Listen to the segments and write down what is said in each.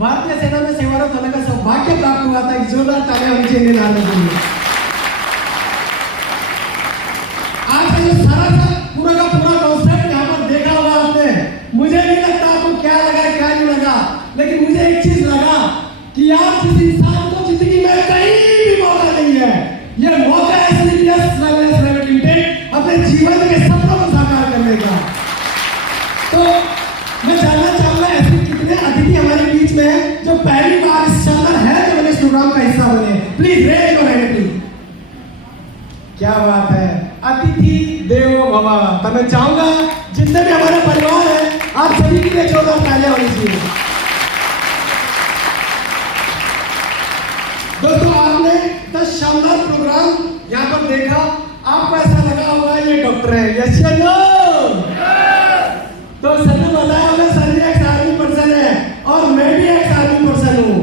भारतीय सेना में सेवारत होने का सौभाग्य प्राप्त हुआ था। एक जोरदार तालियां होनी चाहिए नारे के लिए। आज ये सारा पूरा का पूरा कॉन्सेप्ट यहाँ पर देखा होगा आपने। मुझे नहीं लगता आपको क्या लगा क्या नहीं लगा, लेकिन मुझे एक चीज लगा कि यार जिस इंसान को जिंदगी में कहीं भी मौका नहीं है, ये मौका है SLPS वेलनेस प्राइवेट लिमिटेड अपने जीवन के सपनों को साकार करने का। तो मैं जानना चाहूंगा ऐसे कितने अतिथि हमारे बीच में है जो पहली बार इस शानदार हेल्थ वेलनेस प्रोग्राम का हिस्सा बने। Please raise your hand please. क्या बात है, अतिथि देवो भव। तो मैं चाहूंगा जितने भी हमारे परिवार है आप सभी के लिए जोरदार तालियां होनी चाहिए। दोस्तों आपने 10 शानदार प्रोग्राम यहाँ पर देखा, आपको ऐसा लगा होगा ये डॉक्टर है, यस या नो? तो सर ने बताया होगा सर भी एक आर्मी पर्सन है और मैं भी एक आर्मी पर्सन हूँ।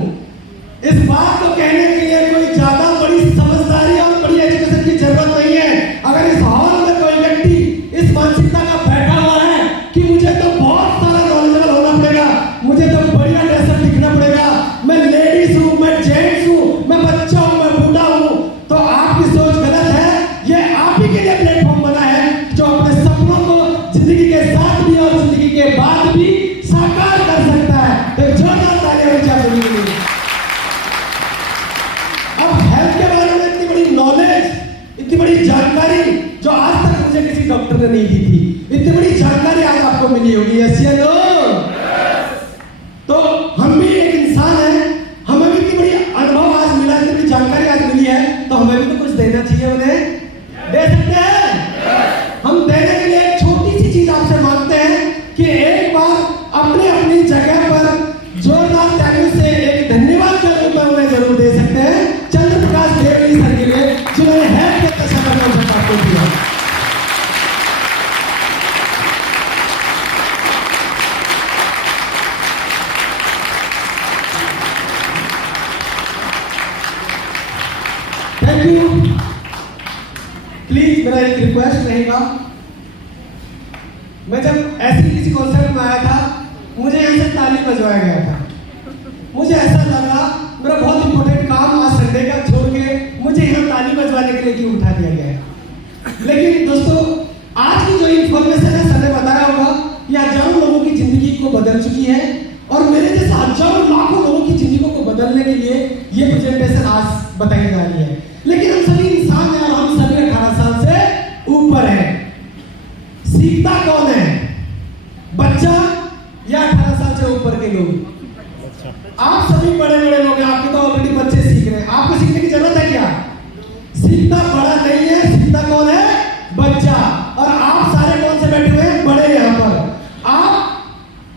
इस बात को कहने के लिए कोई ज्यादा बड़ी समझदारी और बड़ी एजुकेशन की जरूरत नहीं है। अगर इस हॉल में कोई व्यक्ति इस मानसिकता का बैठा हुआ है कि मुझे तो बहुत सारा नॉलेजेबल होना पड़ेगा, मुझे तो बढ़िया ड्रेसअप दिखना पड़ेगा, मैं लेडीज हूँ, मैं जेंट्स हूँ, मैं बच्चा हूँ, मैं बूढ़ा हूँ, तो आपकी सोच गलत है। ये आप ही के लिए प्लेटफॉर्म बना है जो अपने सपनों को जिंदगी के साथ भी और जिंदगी के बाद भी साकार कर सकता है। तो जोरदार तालियां होनी चाहिए। अब हेल्थ के बारे में इतनी बड़ी नॉलेज, इतनी बड़ी जानकारी जो आज तक मुझे किसी डॉक्टर ने नहीं दी थी, इतनी बड़ी जानकारी आज आपको मिली होगी, यस या नो? तो हम भी एक इंसान है, हमें भी इतनी बड़ी अनुभव आज मिला, इतनी बड़ी जानकारी आज मिली है, तो हमें भी तो कुछ देना चाहिए। उन्हें दे सकते हैं। हम देने के लिए एक छोटी सी चीज आपसे मांगते हैं कि एक बार अपने अपनी जगह पर जोरदार तालियों से एक धन्यवाद के रूप में उन्हें जरूर दे सकते हैं चंद्र प्रकाश देवली सर के लिए, जिन्होंने हेल्थ के तशक्कुर का आपको दिया। Thank you. प्लीज मेरा एक रिक्वेस्ट रहेगा, मैं जब ऐसे किसी कॉन्सर्ट में आया था मुझे यहाँ से ताली बजवाया गया था। मुझे ऐसा लगा मेरा बहुत इंपॉर्टेंट काम आज संडे का छोड़ के मुझे यहाँ ताली बजवाने के लिए क्यों उठा दिया गया है। लेकिन दोस्तों आज की जो इंफॉर्मेशन है सर ने बताया होगा, ये हजारों लोगों की जिंदगी को बदल चुकी है और मेरे जैसे हजारों लाखों लोगों की जिंदगी को बदलने के लिए ये प्रेजेंटेशन आज बताई जा रही है। लेकिन हम सभी इंसान हैं और हम सभी 18 साल से ऊपर हैं। सीखता कौन है, बच्चा या 18 साल से ऊपर के लोग? आप सभी बड़े बड़े लोग हैं, आपके तो ऑलरेडी बच्चे सीख रहे हैं, आपको सीखने की जरूरत है क्या? सीखता बड़ा नहीं है, सीखता कौन है? बच्चा। और आप सारे कौन से बैठे हुए हैं? बड़े। यहाँ पर आप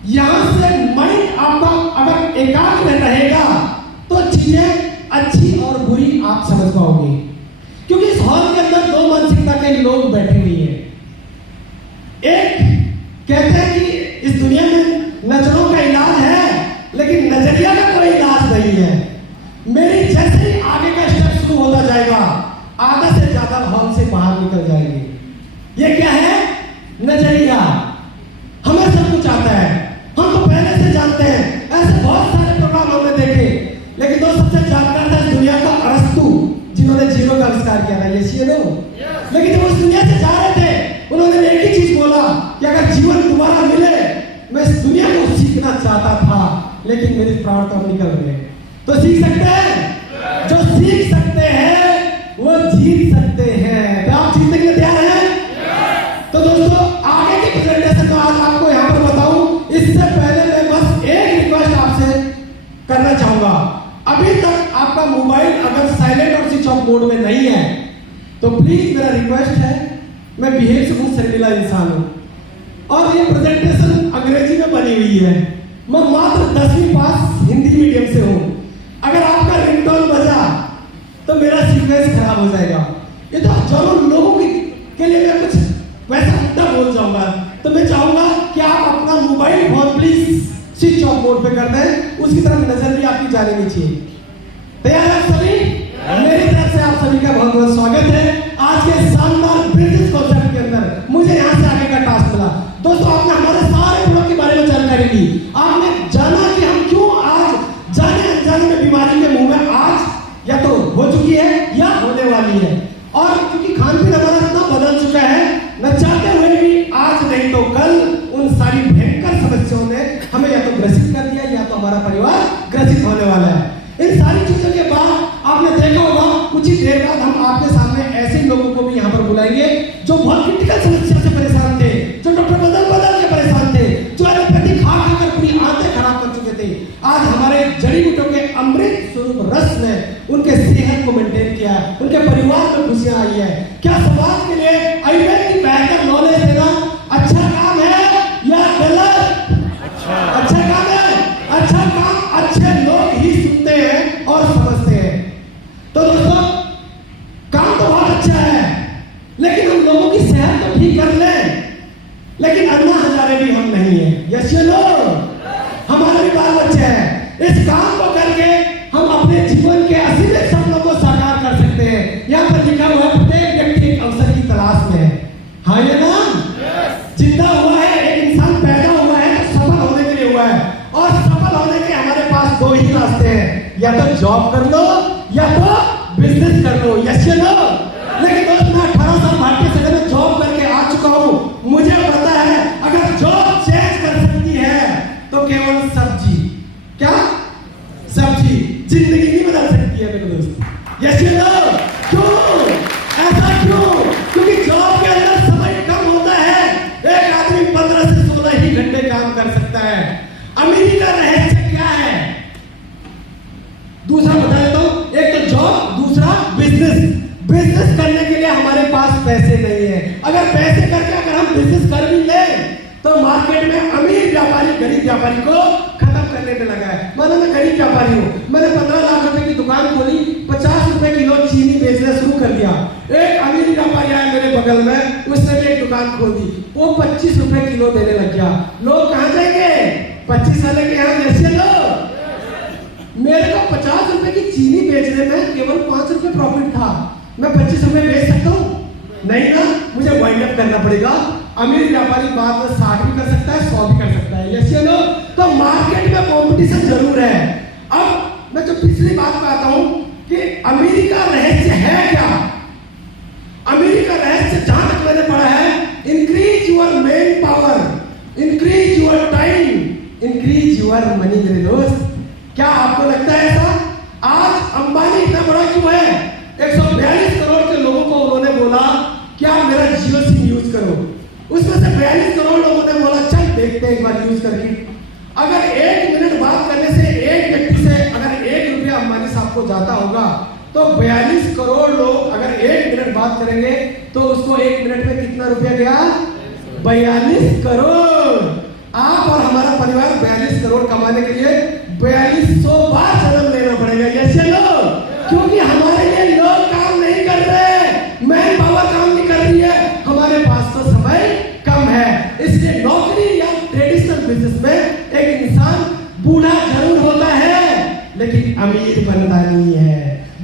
यहाँ से माइंड आपका अगर एकाग्र रहेगा तो चीजें अच्छी और बुरी आप समझ पाओगे, क्योंकि इस हॉल के अंदर दो मानसिकता के लोग बैठे हुए हैं। एक कहते हैं कि इस दुनिया में नजरों का इलाज है लेकिन नजरिया का कोई इलाज नहीं है। मेरी जैसे ही आगे का स्टेप शुरू होता जाएगा आधा से ज्यादा हॉल से बाहर निकल जाएंगे। ये क्या है? नजरिया। हमें सब कुछ आता है, हम तो पहले से जानते हैं, ऐसे बहुत सारे प्रोग्राम हमने देखे, लेकिन दोस्त सबसे जानकार था इस दुनिया का अरस्तु, जिन्होंने जीरो का आविष्कार किया था, ये नो। लेकिन जब उस दुनिया से जा रहे थे उन्होंने एक ही चीज बोला कि अगर जीवन दोबारा मिले मैं इस दुनिया को सीखना चाहता था, लेकिन मेरे प्राण तो निकल गए। तो सीख सकते हैं, जो सीख सकते हैं वो जीत सकते हैं। तो आप जीतने के लिए तैयार हैं? तो दोस्तों आगे की प्रेजेंटेशन में आज आपको यहाँ पर बताऊं, इससे पहले मैं बस एक रिक्वेस्ट आपसे करना चाहूंगा। अभी तक आपका मोबाइल अगर साइलेंट और स्विच ऑफ मोड में नहीं है तो प्लीज मेरा रिक्वेस्ट है, मैं बिहेव से बहुत शर्मिला इंसान हूं और ये प्रेजेंटेशन अंग्रेजी में बनी हुई है। मैं मात्र 10वीं पास हिंदी मीडियम से हूं। अगर आपका रिंगटोन बजा तो मेरा सीक्वेंस खराब हो जाएगा। ये तो हजारों लोगों के लिए मैं कुछ वैसा उल्टा बोल जाऊंगा। तो मैं चाहूंगा कि आप अपना mobile phone please switch off mode पे कर दें, उसकी तरफ नजर भी आपकी जाने नहीं चाहिए। तैयार हैं आप सभी? मेरी तरफ से आप सभी का बहुत बहुत स्वागत है आज के शानदार ब्रिटिश कॉन्सेप्ट के अंदर। मुझे यहाँ से आगे का टास्क मिला। दोस्तों आपने हमारे सारे गुणों के बारे में जानकारी दी, आपने जाना कि हम क्यों आज कल उन सारी भयंकर समस्याओं ने हमें या तो ग्रसित कर दिया या तो हमारा परिवार ग्रसित होने वाला है। इन सारी चीजों के बाद आपने देखा होगा कुछ ही देर बाद हम आपके सामने ऐसे लोगों को भी यहाँ पर बुलाएंगे जो बहुत क्रिटिकल समस्या से परेशान थे, जो डॉक्टर बदल के परेशान थे, जो एलोपैथी खा खाकर पूरी आंतें खराब कर चुके थे। आज हमारे जड़ी बूटियों के अमृत स्वरूप रस ने उनके सेहत को मेंटेन किया है, उनके परिवार में खुशियां आई है। क्या समाज के लिए आयुर्वेद की बेहतर नॉलेज देना अच्छा काम है या गलत? अच्छा काम है। अच्छा काम अच्छे लोग ही सुनते हैं और समझते हैं। तो दोस्तों, काम तो बहुत अच्छा है, लेकिन हम लोगों की सेहत तो ठीक कर लें। लेकिन अन्ना हजारे भी हम नहीं है। यस या नो? हमारे भी बाल बच्चे हैं। इस काम को करके हम अपने जीवन के असीमित सपनों को साकार कर सकते हैं। यहाँ पर लिखा हुआ है प्रत्येक व्यक्ति एक अवसर की तलाश में है। हाँ या ना? जिंदा हुआ है, एक इंसान पैदा हुआ है तो सफल होने के लिए हुआ है, और सफल होने के हमारे पास दो ही रास्ते हैं, या तो जॉब कर लो या तो बिजनेस कर लो। यस या नो? लेकिन दोस्त, मैं 18 साल भारतीय सेना में जॉब करके आ चुका हूँ। मुझे पता है अगर जॉब चेंज कर सकती है तो केवल सब्जी, क्या सब्जी जिंदगी नहीं बदल सकती है मेरे दोस्त। यस या नो? क्यों? ऐसा क्यों? क्योंकि जॉब के अंदर समय कम होता है। एक आदमी 15 से 16 ही घंटे काम कर सकता है। अमीरी का रहस्य क्या है? दूसरा बता देता हूं, एक तो जॉब, दूसरा बिजनेस। बिजनेस करने के लिए हमारे पास पैसे नहीं है। अगर पैसे करके अगर हम बिजनेस कर भी ले तो मार्केट में अमीर व्यापारी गरीब व्यापारी को खत्म करने में लगा है। मानो मैं गरीब व्यापारी हूँ, मैंने 15 लाख रुपए की दुकान खोली, 50 रुपए किलो चीनी बेचना शुरू कर दिया। एक अमीर व्यापारी आया मेरे बगल में, उसने भी एक दुकान खोल दी, वो 25 रुपए किलो देने लग गया। लोग कहाँ जाएंगे? 25 वाले के यहाँ। जैसे लोग, मेरे को 50 रुपए की चीनी बेचने में केवल 5 रुपए प्रॉफिट था, मैं 25 रुपए बेच सकता हूँ? नहीं ना, मुझे वाइंड अप करना पड़ेगा। अमीर व्यापारी बाद में 60 भी कर सकता है, 100 भी कर सकता है। यस या नो? तो मार्केट में कंपटीशन जरूर है। अब मैं जो पिछली बात पे आता हूं कि अमीरी का रहस्य है क्या? अमीरी का रहस्य जहां तक मैंने पढ़ा है, increase your main power, increase your time, increase your money. मेरे दोस्त, क्या आपको लगता है ऐसा? आज अंबानी इतना बड़ा क्यों है? 142 करोड़ के लोगों को उन्होंने बोला क्या मेरा जियो सिम यूज करो। उसमें से 42 करोड़ लोगों ने बोला चल देखते हैं एक बार यूज करके। अगर 1 मिनट बात करने से एक व्यक्ति से अगर 1 रुपया अंबानी साहब को जाता होगा, तो 42 करोड़ लोग अगर 1 मिनट बात करेंगे तो उसको 1 मिनट में कितना रुपया गया? 42 करोड़। आप और हमारा परिवार 42 करोड़ कमाने के लिए 4200 बार जन्म लेना पड़ेगा। यस या नो? क्योंकि हमारे लिए लोग काम नहीं कर रहे, मैन पावर काम नहीं कर रही है, हमारे पास तो समय कम है। इसलिए नौकरी या ट्रेडिशनल बिजनेस में एक इंसान बूढ़ा जरूर होता है लेकिन अमीर बनता नहीं है।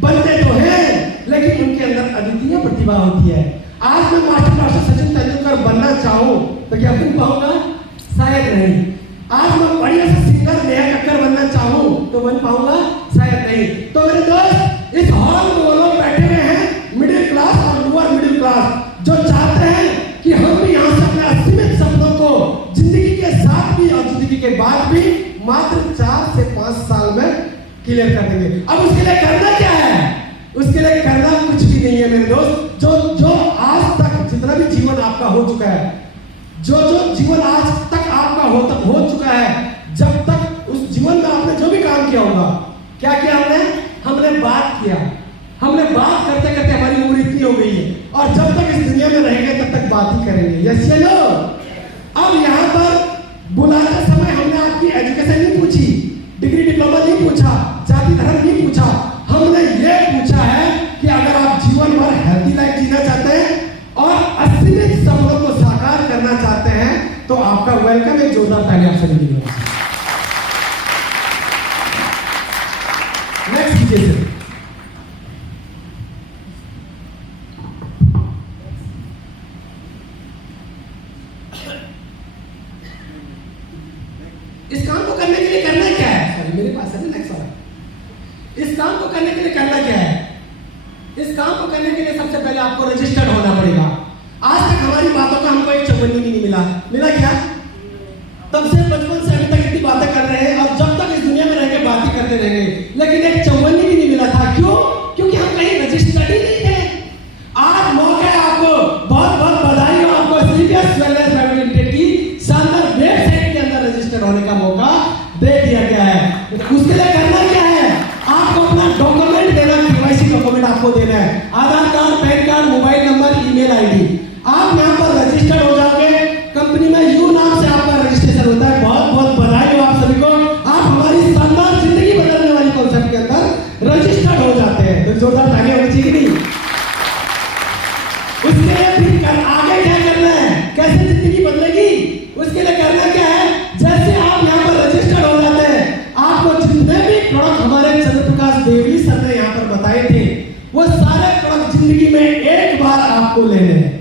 बनते तो हैं लेकिन उनके अंदर अद्वितीय प्रतिभा होती है। आज मैं मास्टर सचिन तेंदुलकर बनना चाहूं तो क्या बन पाऊंगा? शायद नहीं। आज मैं बढ़िया सा सिंगर नेहा कक्कर बनना चाहूं तो बन पाऊंगा? शायद नहीं। तो मेरे दोस्त, इस हॉल में वो लोग बैठे हुए हैं मिडिल क्लास और लोअर मिडिल क्लास, जो चाहते हैं कि हम भी यहाँ से अपने असीमित सपनों को जिंदगी के साथ भी और जिंदगी के बाद भी मात्र 4 से 5 साल में क्लियर कर देंगे। अब उसके लिए करना क्या है? उसके लिए करना कुछ भी नहीं है मेरे दोस्त। जो आज तक जितना भी जीवन आपका हो चुका है, जो जीवन आज तक आपका हो चुका है, जब तक उस जीवन में आपने जो भी काम किया होगा, क्या किया हमने बात किया। हमने बात करते करते हमारी उम्र इतनी हो गई है, और जब तक इस दुनिया में रहेंगे तब तक बात ही करेंगे। यस या नो? अब यहाँ पर बुलाते समय हमने आपकी एजुकेशन नहीं पूछी, डिग्री डिप्लोमा नहीं पूछा, जाति धर्म नहीं पूछा। हमने ये पूछा है कि अगर आप जीवन भर हेल्दी लाइफ जीना चाहते हैं और असीमित सपनों को साकार करना चाहते हैं तो आपका वेलकम है। जोरदार ताली आप सभी के लिए। नेक्स्ट कीजिए सर। इस काम को करने के लिए करना क्या है? सॉरी मेरे पास है नेक्स्ट वाला। इस काम को करने के लिए करना क्या है? इस काम को करने के लिए सबसे पहले आपको रजिस्टर्ड होना पड़ेगा। आज तक हमारी बातों का हमको एक चवन्नी भी नहीं मिला। मिला क्या? तब से बचपन से अभी तक इतनी बातें कर रहे हैं और जब तक इस दुनिया में रह के बातें करते रहेंगे, लेकिन एक चवन्नी भी नहीं मिला था। क्यों? क्योंकि हम कहीं रजिस्टर्ड ही नहीं थे। आज मौका है, आपको बहुत बहुत बधाई हो, आपको CPS वेलनेस प्राइवेट लिमिटेड की शानदार वेबसाइट के अंदर रजिस्टर्ड होने का मौका दे दिया गया है। उसके लिए करना क्या है? आपको अपना डॉक्यूमेंट देना, KYC डॉक्यूमेंट आपको देना है, Aadhaar card, PAN card, mobile number, email ID. आप यहाँ पर रजिस्टर्ड हो जाओगे, कंपनी में यू नाम से आपका रजिस्ट्रेशन होता है। बहुत बहुत बधाई हो आप सभी को, आप हमारी शानदार जिंदगी बदलने वाली कॉन्सेप्ट के अंदर रजिस्टर्ड हो जाते हैं। तो जोरदार तालियां होनी चाहिए नहीं? उसके लिए फिर आगे क्या करना है, कैसे जिंदगी बदलेगी, उसके लिए करना क्या है? जैसे आप यहाँ पर रजिस्टर्ड हो जाते हैं, आपको जितने भी प्रोडक्ट हमारे चंद्रप्रकाश देवी सर ने यहाँ पर बताए थे, वो सारे प्रोडक्ट जिंदगी में एक बार आपको लेने हैं।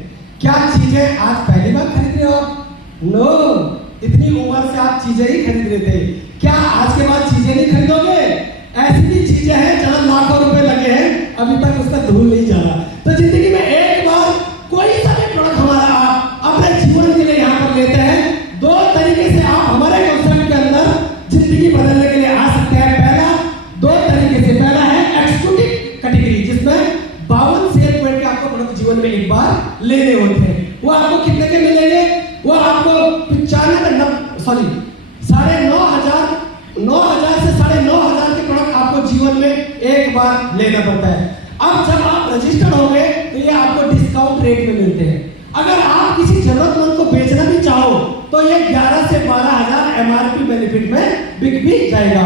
क्या चीजें आज पहली बार खरीद रहे हो आप? नो, इतनी उम्र से आप चीजें ही खरीद रहे थे। क्या आज के बाद चीजें नहीं खरीदोगे? ऐसी भी चीजें हैं जहां लाखों रुपए लगे हैं, अभी तक उसका धूल नहीं जा रहा। तो जिंदगी में एक बार कोई सा भी प्रोडक्ट हमारा आप अपने जीवन के लिए यहाँ पर लेते हैं। दो तरीके से आप हमारे कॉन्सेप्ट के अंदर जिंदगी बदलने के लिए आ सकते हैं। पहला, दो तरीके से, पहला है एक्सक्लूसिव कैटेगरी, जिसमें 52 सेल पॉइंट के आपको प्रोडक्ट जीवन में एक बार लेने होते हैं। वो आपको कितने के मिलेंगे? वो आपको 9,500 से 9,500 के प्रोडक्ट आपको जीवन में एक बार लेना पड़ता है। अब जब आप रजिस्टर्ड हो गए तो ये आपको डिस्काउंट रेट में मिलते हैं। अगर आप किसी जरूरतमंद को बेचना भी चाहो तो ये 11 से 12,000 MRP बेनिफिट में बिक भी जाएगा।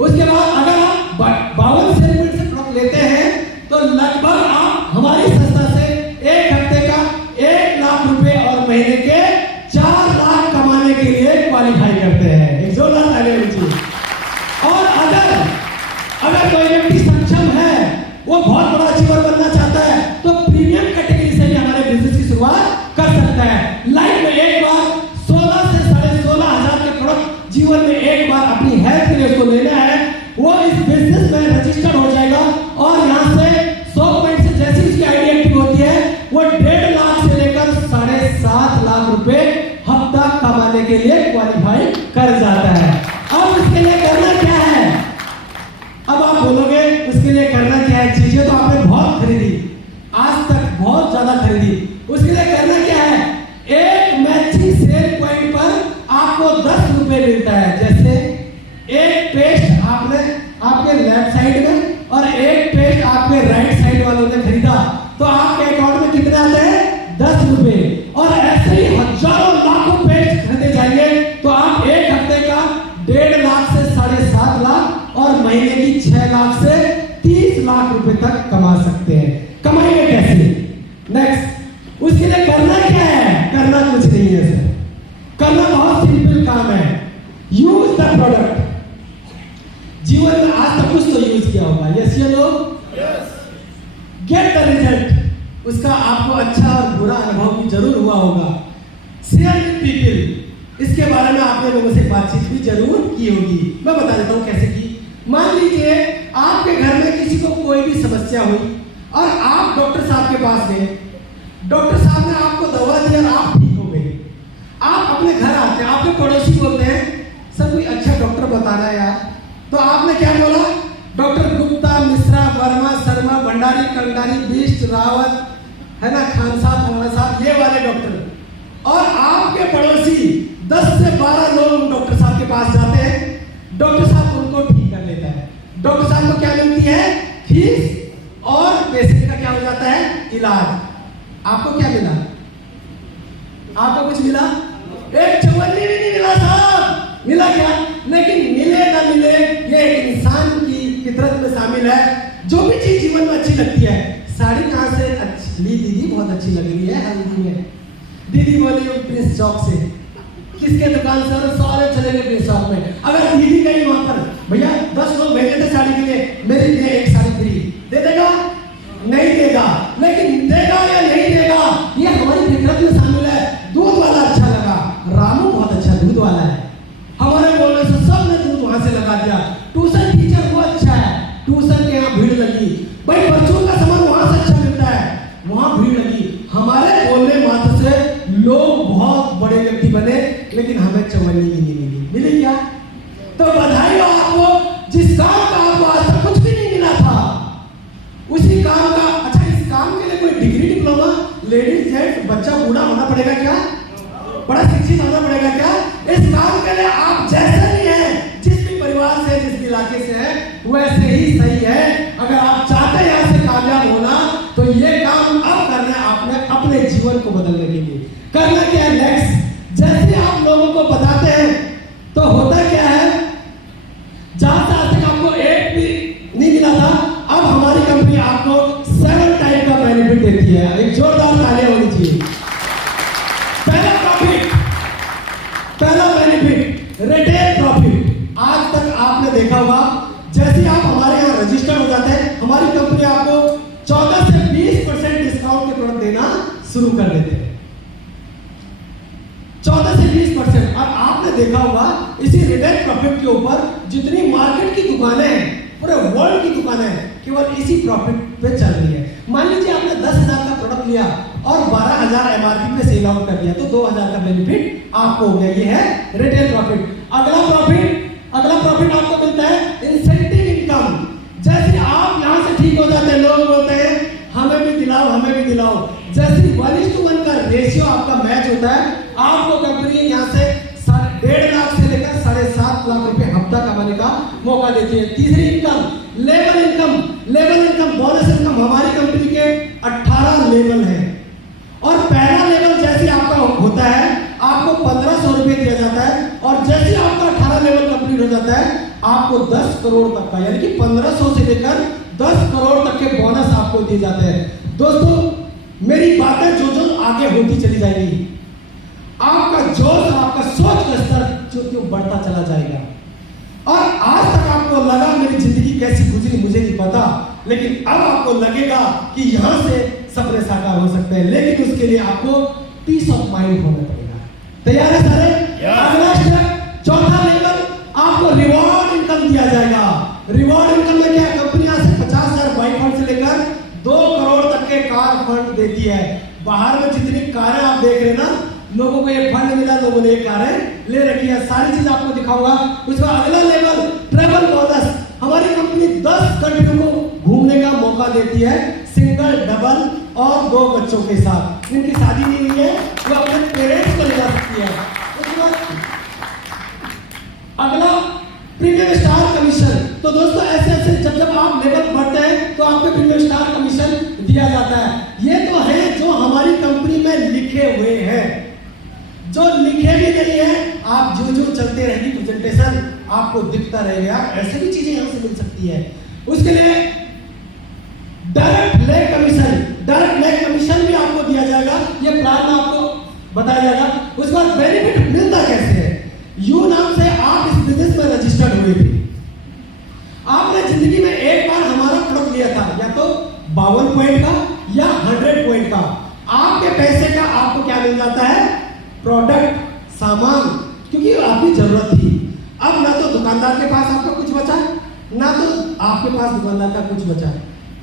उसके बाद अगर आप 52 सेल पॉइंट से प्रोडक्ट लेते हैं तो लगभग आप हमारी संस्था से एक हफ्ते का 1 लाख रुपए और महीने के 4 लाख कमाने के लिए क्वालिफाई करते हैं। एक जोरदार तालियां दीजिए। और अगर कोई व्यक्ति सक्षम है, वो बहुत बड़ा अचीवर बनना चाहता है, तो प्रीमियम कैटेगरी से भी हमारे बिजनेस की शुरुआत कर सकता है। लाइफ में एक बार 16 से 16,500 के प्रोडक्ट जीवन में एक बार अपनी हेल्थ के लिए उसको लेना है। वो इस बिजनेस में रजिस्टर्ड हो जाएगा और यहाँ से 100 पॉइंट से जैसी उसकी आईडी एक्टिव होती है, वो 1.5 लाख से लेकर 7.5 लाख रुपए हफ्ता कमाने के लिए क्वालिफाई कर जाता है। अब उसके लिए करना क्या है? अब आप बोलोगे उसके लिए करना क्या है? चीजें तो आपने बहुत खरीदी, आज तक बहुत ज्यादा खरीदी। उसके लिए करना क्या है? एक मैचिंग सेल पॉइंट पर आपको 10 रुपए मिलता है। जैसे एक पेस्ट आपने आपके लेफ्ट साइड में और एक पेस्ट आपके राइट साइड वालों ने खरीदा, तो आपके अकाउंट में कितने आते हैं? 10 रुपए। और ऐसे ही हजारों लाखों पेस्ट खरीदे जाएंगे तो आप एक हफ्ते का 1.5 लाख से 7.5 लाख और महीने की 6 लाख से 30 लाख रुपए तक कमा सकते हैं। कमाएंगे कैसे? नेक्स्ट, उसके लिए करना क्या है? करना कुछ नहीं है सर, करना बहुत सिंपल काम है। Use the product. जीवन में आज तक कुछ तो यूज किया होगा, यस या नो? Get the result. उसका आपको अच्छा और बुरा अनुभव भी जरूर हुआ होगा। शेयर विद पीपल, इसके बारे में आपने लोगों से बातचीत भी जरूर की होगी। मैं बता देता हूँ कैसे की। मान लीजिए आपके घर में किसी को कोई भी समस्या हुई और आप डॉक्टर साहब के पास गए, डॉक्टर साहब ने आपको दवा दी और आप ठीक हो गए। आप अपने घर आते हैं, आपके पड़ोसी बोलते हैं सर कोई अच्छा डॉक्टर बताना यार। तो आपने क्या बोला? डॉक्टर गुप्ता, मिश्रा, वर्मा, शर्मा, भंडारी, कंडारी, बिष्ट, रावत, है ना, खान साहब, मोहन साहब, ये वाले डॉक्टर। और आपके पड़ोसी 10 से 12 लोग डॉक्टर साहब के पास जाते हैं, डॉक्टर साहब उनको ठीक कर लेता है। डॉक्टर साहब को क्या मिलती है? फीस और पेशेंट का क्या हो जाता है? इलाज। आपको क्या मिला? आपको कुछ मिला? एक चवन्नी भी नहीं मिला साहब। मिला क्या? लेकिन मिले ना मिले ये एक इंसान की फितरत में शामिल है। जो भी चीज जीवन में अच्छी लगती है, साड़ी कहाँ से अच्छी ली? दीदी बहुत अच्छी लग रही है हल्दी में। दीदी बोली प्रिंस चौक से। किसके दुकान से? और सारे चले गए प्रिंस चौक में। अगर दीदी गई वहां पर, भैया 10 लोग भेजे थे साड़ी के लिए, मेरे लिए एक साड़ी फ्री, दे देगा? नहीं देगा। लेकिन देगा या नहीं देगा ये हमारी फितरत में शामिल है। दूध वाला अच्छा लगा, रामू बहुत अच्छा दूध वाला है, हमारे बोलने से सबने दूध वहां से लगा दिया। ट्यूशन टीचर वो अच्छा है, ट्यूशन के यहाँ भीड़ लगी। भाई बच्चों का सामान वहां से अच्छा मिलता है, वहां भीड़ लगी। हमारे बोलने मात्र से लोग बहुत बड़े व्यक्ति बने, लेकिन हमें चवन्नी ही नहीं मिली। मिली क्या? तो बधाई हो आपको, जिस काम का आपको आज तक कुछ भी नहीं मिला था, उसी काम का। अच्छा, इस काम के लिए कोई डिग्री डिप्लोमा, लेडीज जेंट्स, बच्चा बूढ़ा होना पड़ेगा क्या? बड़ा शिक्षित होना पड़ेगा क्या? इस काम के लिए आप जैसे भी हैं, जिस भी परिवार से, जिस भी इलाके से हैं, वैसे ही सही है। अगर आप चाहते हैं यहाँ से कामयाब होना, तो ये काम अब करना है आपने अपने जीवन को बदलने के लिए। करना क्या है? नेक्स्ट, जैसे आप लोगों को बताते हैं तो होता क्या है, जहां से आज तक आपको एक भी नहीं मिला था, अब हमारी कंपनी आपको 7 टाइप का बेनिफिट देती है। एक जोरदार तालियां होनी चाहिए। पहला बेनिफिट, रिटेल प्रॉफिट। आज तक आपने देखा होगा, जैसे आप हमारे यहाँ रजिस्टर हो जाते हैं, हमारी कंपनी आपको 14 से 20% डिस्काउंट के प्रोडक्ट देना शुरू कर देते हैं। 14 से 20%। और आपने देखा होगा, इसी रिटेल प्रॉफिट के ऊपर जितनी मार्केट की दुकानें हैं, पूरे वर्ल्ड की दुकानें हैं, केवल इसी प्रॉफिट पे चल रही है। मान लीजिए आपने 10,000 का प्रोडक्ट लिया और 12,000 एमआरपी पे सेल आउट कर दिया, तो 2,000 का बेनिफिट आपको हो गया। ये है रिटेल प्रॉफिट। अगला प्रॉफिट आपको मिलता है इंसेंटिव इनकम। जैसे आप यहाँ से ठीक हो जाते हैं, लोग बोलते हैं हमें भी दिलाओ। जैसे 1:1 का रेशियो आपका मैच होता है, आपको कंपनी यहाँ से 1.5 लाख से लेकर 7.5 लाख रुपए हफ्ता कमाने का मौका देती है। तीसरी income, level income, bonus income. हमारी कंपनी के 18 लेवल है, और पहला लेवल जैसे आपका होता है, आपको 1,500 रुपए दिया जाता है, और जैसे आपका 18 लेवल कंप्लीट हो जाता है, आपको 10 करोड़ तक का, यानी कि 1,500 से लेकर 10 करोड़ तक के बोनस आपको दिए जाते हैं। दोस्तों, मेरी बातें जो आगे होती चली जाएगी, आपका जोश, आपका सोच का स्तर जो बढ़ता चला जाएगा। और आज तक आपको लगा मेरी जिंदगी कैसी गुजरी मुझे नहीं पता, लेकिन अब आपको लगेगा कि यहां से सपने साकार हो सकते हैं, लेकिन उसके लिए आपको पीस ऑफ माइंड होना पड़ेगा। तैयार है सारे? अगला स्टेप, चौथा लेवल, आपको रिवॉर्ड इनकम दिया जाएगा। रिवॉर्ड इनकम में क्या है? कंपनी यहाँ से 50,000 बाइक फंड से लेकर 2 करोड़ तक के कार फंड देती है। बाहर में जितनी कारें आप देख रहे हैं ना, लोगों को ये फंड मिला, लोगों ने ये कारें ले रखी है, सारी चीज आपको दिखाऊंगा। उसका अगला लेवल, ट्रैवल बोनस। हमारी कंपनी 10 कंट्रियों को घूमने का मौका देती है, सिंगल, डबल और 2 बच्चों के साथ। जिनकी शादी नहीं हुई है, वो अपने पेरेंट्स को ले जा सकती है। उसके बाद अगला, प्रीमियम स्टार कमीशन। तो दोस्तों, ऐसे जब आप लेवल बढ़ते हैं, तो आपको प्रीमियम स्टार कमीशन दिया जाता है। ये तो है जो हमारी कंपनी में लिखे हुए हैं। जो लिखे भी नहीं है, आप जो चलते रहेगी प्रेजेंटेशन, आपको दिखता रहेगा। ऐसे भी चीजें यहां से मिल सकती है। उसके लिए डायरेक्ट लेग कमीशन भी आपको दिया जाएगा। ये प्लान में आपको बताया जाएगा। उसके बाद बेनिफिट मिलता कैसे है? यू नाम से आप इस बिजनेस में रजिस्टर्ड हुए थे, आपने जिंदगी में एक बार हमारा प्रोडक्ट लिया था, या तो 52 पॉइंट का या 100 पॉइंट का। आपके पैसे का आपको क्या मिल जाता है? प्रोडक्ट, सामान, क्योंकि आपकी जरूरत थी। अब ना तो दुकानदार के पास आपका कुछ बचा, ना तो आपके पास दुकानदार का कुछ बचा,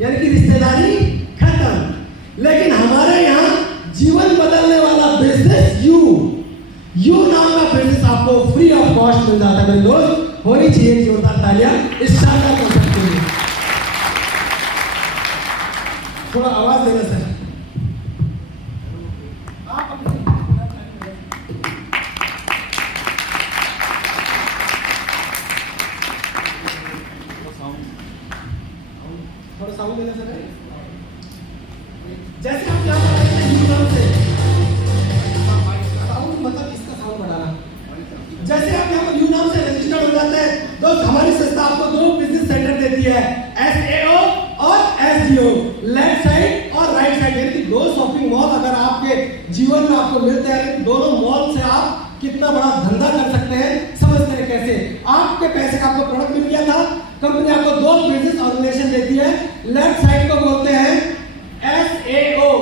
यानी कि रिश्तेदारी खत्म। लेकिन हमारे यहाँ जीवन बदलने वाला बिजनेस यू नाम का बिजनेस आपको फ्री ऑफ कॉस्ट मिल जाता है। मेरे दोस्त, होनी चाहिए जोरदार तालियां इस शानदार कॉन्सेप्ट के लिए। थोड़ा आवाज देना सर। थोड़ा साउंड देना सर। जैसे आप क्या कर रहे हैं से साउंड, मतलब इसका साउंड बढ़ाना। जैसे आप यहाँ पर यू नाम से रजिस्टर्ड हो जाते हैं, दोस्त, हमारी संस्था आपको 2 बिजनेस सेंटर देती है, SAO और SGO, लेफ्ट साइड और राइट साइड, यानी कि 2 शॉपिंग मॉल अगर आपके जीवन में आपको मिलते हैं, दोनों मॉल से आप कितना बड़ा धंधा कर सकते हैं, समझते हैं कैसे। आपके पैसे का आपको प्रोडक्ट मिल गया था, कंपनी आपको 2 बिजनेस ऑर्गेनाइजेशन देती है। लेफ्ट साइड को बोलते हैं SAO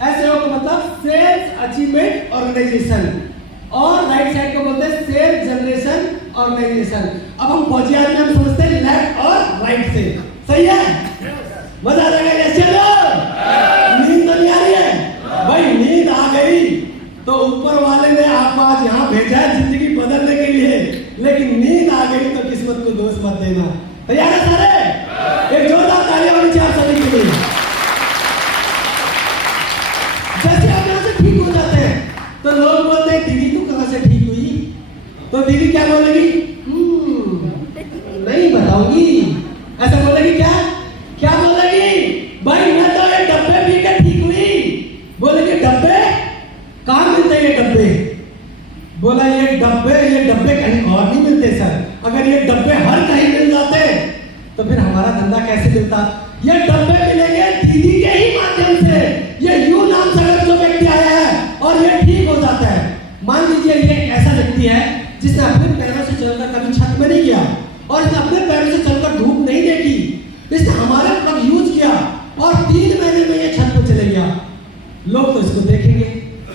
का मतलब सेल्स अचीवमेंट ऑर्गेनाइजेशन, और राइट साइड को बोलते हैं सेल्स जनरेशन ऑर्गेनाइजेशन। अब हम फौजी आदमी हम समझते हैं लेफ्ट और राइट से, सही है? मजा आ जाएगा। चलो, नींद तो नहीं आ रही है भाई? नींद आ गई लेकिन नींद आ गई तो किस्मत को दोष मत देना। तैयार है सारे? एक जोरदार तालियां होनी चाहिए आप सभी के लिए। जैसे आप यहाँ से ठीक हो जाते हैं तो लोग बोलते हैं दीदी तू कहाँ से ठीक हुई? तो दीदी क्या बोलेगी? नहीं बताऊंगी। ऐसा बोलेगी क्या? क्या बोलेगी? भाई मैं तो ये डब्बे पी के ठीक हुई। बोलेगी डब्बे? कहाँ मिलते हैं ये डब्बे? बोला ये डब्बे कहीं और नहीं मिलते सर। अगर ये डब्बे हर कहीं मिल जाते तो फिर हमारा धंधा कैसे मिलता? ये डब्बे मिलेंगे दीदी के ही माध्यम से। ये यू नाम से अगर जो व्यक्ति आया है और ये ठीक हो जाता है, मान लीजिए ये एक ऐसा व्यक्ति है जिसने अपने पैरों से चलकर कभी छत में नहीं गया और इसने अपने पैरों से चलकर धूप नहीं देखी, इसने हमारे प्रोडक्ट यूज किया और 3 महीने में ये छत पर चले गया। लोग तो इसको देखेंगे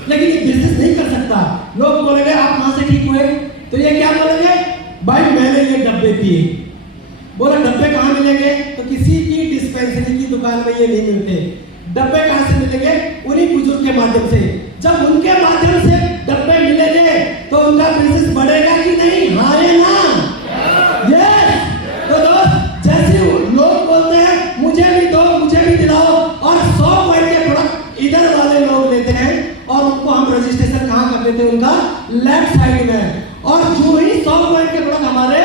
लेकिन ये बिजनेस नहीं कर सकता। लोग बोलेंगे आप कहां से ठीक हुए? तो ये क्या बोलेंगे? भाई मैंने ये डब्बे पिए। बोला डब्बे कहां मिलेंगे? तो किसी की डिस्पेंसरी की दुकान में ये नहीं मिलते। डब्बे कहां से मिलेंगे? उन्हीं बुजुर्ग के माध्यम से। जब उनके माध्यम से डब्बे मिलेंगे तो उनका बिजनेस बढ़ेगा कि नहीं? हाँ या ना? यस। तो दोस्त जैसे लोग बोलते हैं मुझे भी दिलाओ और 100 पॉइंट के प्रोडक्ट इधर वाले लोग लेते हैं और उनको हम रजिस्ट्रेशन कहाँ कर देते हैं? उनका लेफ्ट साइड में। और जो ही 100 पॉइंट के प्रोडक्ट हमारे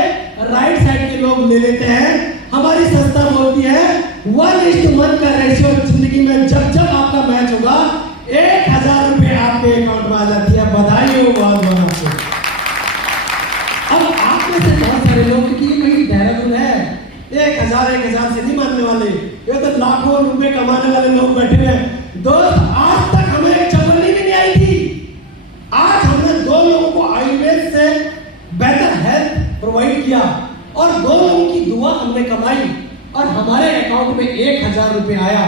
राइट साइड के लोग ले लेते हैं, हमारी संस्था बोलती है 1:1 का रेशियो जिंदगी में जब जब आपका मैच होगा 1000 रुपए आपके अकाउंट में आ जाती है। बधाई हो बहुत बहुत आपको। अब आप में से बहुत सारे लोग की कहीं देहरादून है 1000 से नहीं मानने वाले, ये तो लाखों रुपए कमाने वाले लोग बैठे हैं। दोस्त आज तक हमें एक चपली भी नहीं आई थी। आज हमने 2 लोगों को आयुर्वेद से बेहतर हेल्थ प्रोवाइड किया और 2 लोगों की दुआ हमने कमाई और हमारे अकाउंट में 1000 रुपए आया।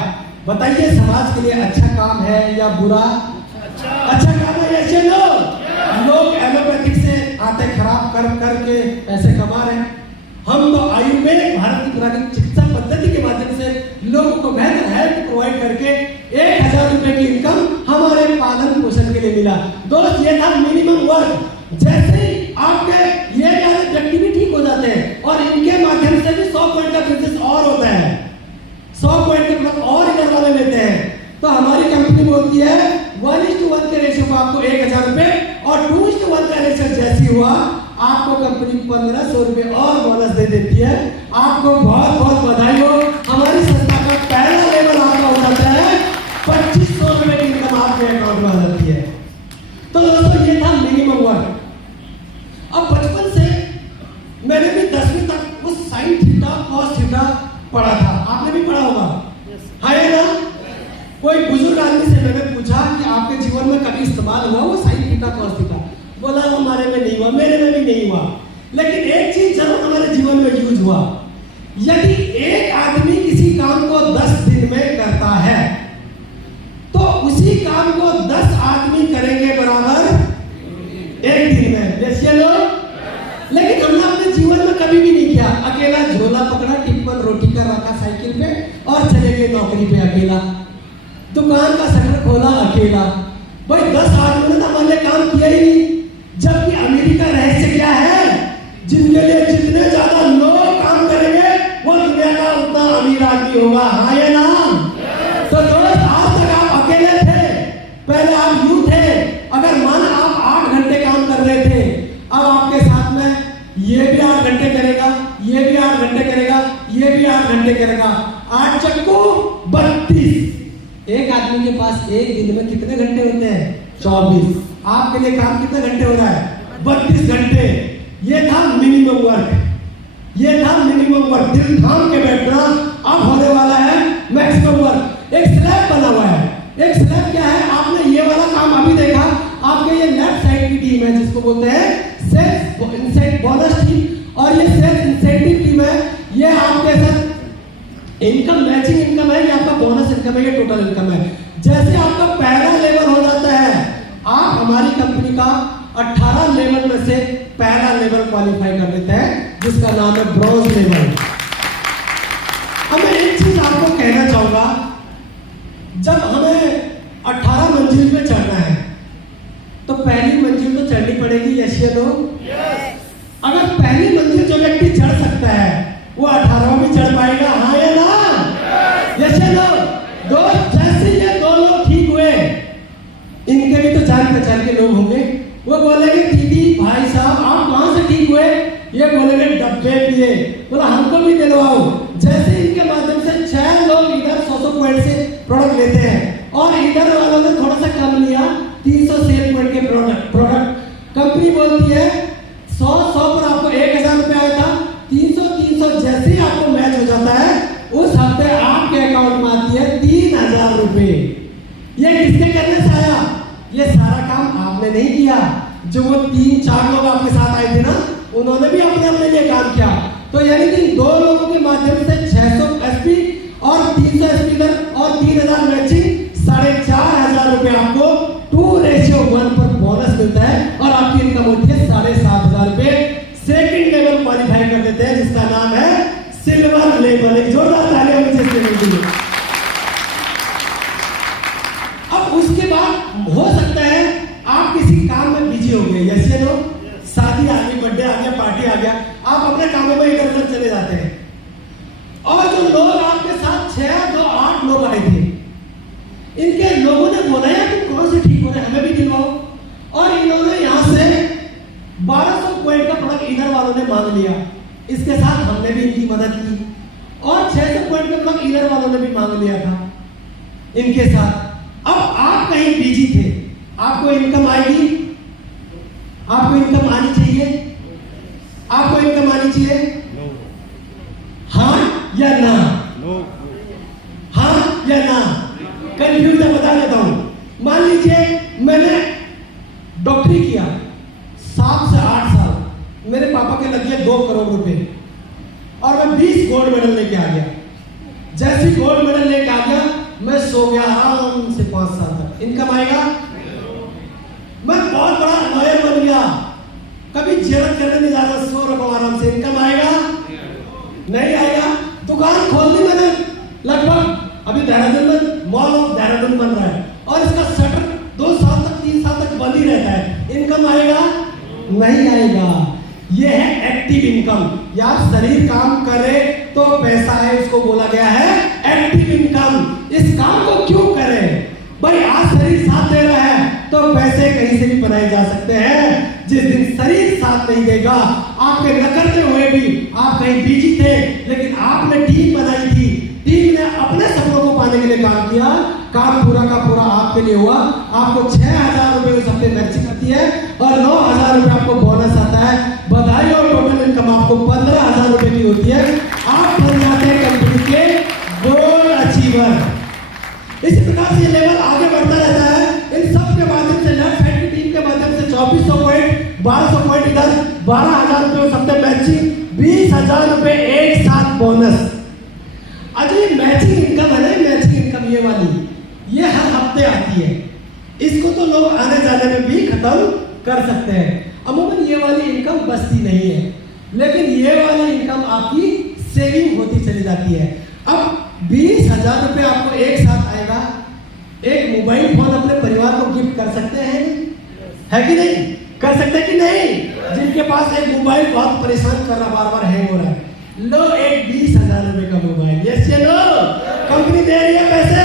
बताइए समाज के लिए अच्छा काम है या बुरा? अच्छा काम है। ऐसे लोग एलोपैथिक से आते खराब कर के पैसे कमा रहे हैं। हम तो आयुर्वेद भारत की प्राचीन चिकित्सा पद्धति के माध्यम से लोगों को बेहतर हेल्थ प्रोवाइड करके 1000 रुपए की इनकम हमारे पालन पोषण के लिए मिला। दोस्त ये था मिनिमम वर्क। जैसे ही आपके ये व्यक्ति भी ठीक हो जाते हैं और इनके माध्यम से भी 100 पॉइंट का बिजनेस और होता है, 100 पॉइंट के मतलब और इधर वाले लेते हैं, तो हमारी कंपनी बोलती है 1:1 के रेशियो को आपको 1000 रुपए और 2:1 का रेशियो जैसी हुआ आपको कंपनी 1500 रुपए और बोनस दे देती है। आपको बहुत बहुत बधाई हो। हमारी संस्था का पहला लेवल आपका हो जाता है 2500 रुपए की इनकम आपके अकाउंट में आ जाती है। तो दोस्तों ये था मिनिमम वर्क। अब बचपन से मैंने भी 10वीं तक उस साइन थीटा कॉस थीटा पढ़ा था। आपने भी पढ़ा होगा? हाँ या ना? कोई बुजुर्ग आदमी से मैंने पूछा कि आपके जीवन में कभी इस्तेमाल हुआ वो साइन थीटा कॉस थीटा? बोला हमारे में नहीं हुआ, मेरे में भी नहीं हुआ। लेकिन एक चीज जरूर हमारे जीवन में यूज हुआ। यदि एक आदमी किसी काम को 10 दिन में करता है तो उसी काम को 10 आदमी करेंगे बराबर 1 दिन में। जैसे लोग, लेकिन हमने अपने जीवन में कभी भी नहीं किया। अकेला झोला पकड़ा, टिप्पण रोटी का रखा साइकिल पे और चले गए नौकरी पे अकेला। दुकान का शटर खोला अकेला। भाई 10 आदमी ने तो हमारे काम किया ही नहीं। जबकि अमीरी का रहस्य क्या है? जिनके लिए जितने ज्यादा लोग काम करेंगे वो दुनिया का उतना अमीर आदमी होगा। हाँ या ना? तो दोस्त आज तक आप अकेले थे, पहले आप यूं थे। अगर माना आप 8 घंटे काम कर रहे थे, अब आपके साथ में ये भी 8 घंटे करेगा, ये भी 8 घंटे करेगा, ये भी 8 घंटे करेगा। 8 चक्कू 32। एक आदमी के पास एक दिन में कितने घंटे होते हैं? 24। आपके लिए काम कितने घंटे हो रहा है? 32 घंटे। ये था मिनिमम वर्क। ये था मिनिमम वर्क। दिल थाम के बैठना। अब होने वाला है मैक्सिमम वर्क। एक स्लैब बना हुआ है। एक स्लैब क्या है? आपने ये वाला काम अभी देखा। आपके ये लेफ्ट साइड की टीम है जिसको बोलते हैं सेल्स इंसेंटिव बोनस टीम, और ये सेल्स इंसेंटिव टीम है। ये आपके साथ इनकम मैचिंग इनकम है, ये आपका बोनस इनकम है, ये टोटल इनकम है। जैसे आपका पहला लेवल हो जाता है, आप हमारी कंपनी का 18 लेवल में से पहला लेवल क्वालिफाई कर लेते हैं जिसका नाम है ब्रॉन्ज लेवल। अब मैं एक चीज आपको कहना चाहूंगा, जब हमें 18 मंजिल पे चढ़ना है तो पहली मंजिल तो चढ़नी पड़ेगी। यस या नो? अगर पहली मंजिल जो व्यक्ति चढ़ सकता है वो 18वां भी चढ़ पाएगा, हाँ या ना? यस या नो? दोस्त, जैसे ये दो लोग ठीक हुए, इनके भी तो जान पहचान के लोग होंगे, वो बोलेंगे दीदी भाई साहब आप कहां से ठीक हुए? ये बोलेंगे डब्बे पिए। बोला हमको भी दिलवाओ। जैसे इनके माध्यम से 6 लोग इधर 100 पॉइंट से प्रोडक्ट लेते हैं और इधर वालों ने थोड़ा सा कम लिया, 300 सेल पॉइंट के प्रोडक्ट कंपनी बोलती है 100 पर आपको 1000 रुपए आया था, 300 जैसे ही आपको मैच हो जाता है उस हफ्ते आपके अकाउंट में आती है 3000 रुपए। ये किसके करने से आया? ये सारा काम आपने नहीं किया, जो वो 3-4 लोग आपके साथ आए थे ना, उन्होंने भी अपने अपने लिए काम किया। तो यानी कि 2 लोगों के माध्यम से 600 एसपी और 300 एसपी और 3000 मैचिंग, 4500 रुपए आपको 2:1 पर बोनस मिलता है और आपकी इनकम होती है 7500 रुपए। सेकंड लेवल क्वालिफाई कर देते हैं जिसका नाम है सिल्वर लेवल। एक जोरदार तालियां मुझे इसके लिए दीजिए। अब उसके बाद हो सकता है आप किसी काम में बिजी हो गए, यस या नो? शादी आ गई, बर्थडे आ गया, पार्टी आ गया, आप अपने कामों में इधर उधर चले जाते हैं और जो लोग आपके साथ 6-2-8 लोग आए थे, इनके लोगों ने बोला यार तुम कौन से ठीक हो रहे, हमें भी दिलवाओ। और इन्होंने यहां से 1200 पॉइंट का प्रोडक्ट इधर वालों ने मांग लिया, इसके साथ हमने भी इनकी मदद की और 600 पॉइंट का प्रोडक्ट इधर वालों ने भी मांग लिया था इनके साथ। अब आप कहीं बिजी थे, आपको इनकम आएगी, आपको इनकम आनी चाहिए, आपको इनकम आनी चाहिए, हाँ या ना? हाँ या ना? कंफ्यूज है, बता देता हूं। मान लीजिए मैंने डॉक्टरी किया 7 से 8 साल, मेरे पापा के लग गए 2 करोड़ रुपए और मैं 20 गोल्ड मेडल लेके आ गया। जैसे गोल्ड मेडल लेके आ गया मैं सो गया आराम से 5 साल तक, इनकम आएगा? मैं बहुत बड़ा लॉयर बन गया, कभी जेल करने नहीं जा रहा, सो रहा हूं आराम से, इनकम आएगा? नहीं आएगा। दुकान खोल दी मैंने, लगभग अभी देहरादून में मॉल ऑफ देहरादून बन रहा है और इसका शटर 2 साल तक 3 साल तक बंद ही रहता है, इनकम आएगा? नहीं आएगा। ये है एक्टिव इनकम। यार शरीर काम करे तो पैसा है, उसको बोला गया है एक्टिव इनकम। इस काम को क्यों करें भाई? आज शरीर साथ दे रहा है तो पैसे कहीं से भी बनाए जा सकते हैं। जिस दिन शरीर साथ नहीं देगा, आपके न करते हुए भी आप कहीं बिजी थे लेकिन आपने टीम बनाई थी, टीम ने अपने सपनों को पाने के लिए काम किया, काम पूरा का पूरा आपके लिए हुआ, आपको 6000 रुपए उस हफ्ते मैचिंग आती है और 9000 रुपए आपको बोनस आता है। बधाई हो, टोटल इनकम आपको 15000 रुपए की होती है। आप बन जाते हैं कंपनी के गोल्ड अचीवर। इसी प्रकार से ये लेवल आगे बढ़ता रहता है। इन सब के माध्यम से लेफ्ट साइड की टीम के माध्यम से 2400 पॉइंट, 1200 पॉइंट इधर, 12000 रुपए उस हफ्ते मैचिंग, 20000 रुपए एक साथ बोनस। अजय मैचिंग इनकम है ना, मैचिंग इनकम ये वाली, ये हर हफ्ते आती है। इसको तो लोग आने जाने में भी खत्म कर सकते हैं। अमूमन ये वाली इनकम बचती नहीं है, लेकिन ये वाली इनकम आपकी सेविंग होती चली जाती है। अब 20000 रुपए आपको एक साथ आएगा। एक मोबाइल फोन अपने परिवार को गिफ्ट कर सकते हैं, है कि नहीं? कर सकते हैं कि नहीं? जिनके पास एक मोबाइल बहुत परेशान कर रहा, बार बार हैंग हो रहा है, लो एक 20000 रुपए का मोबाइल, यस या नो? कंपनी दे रही है पैसे,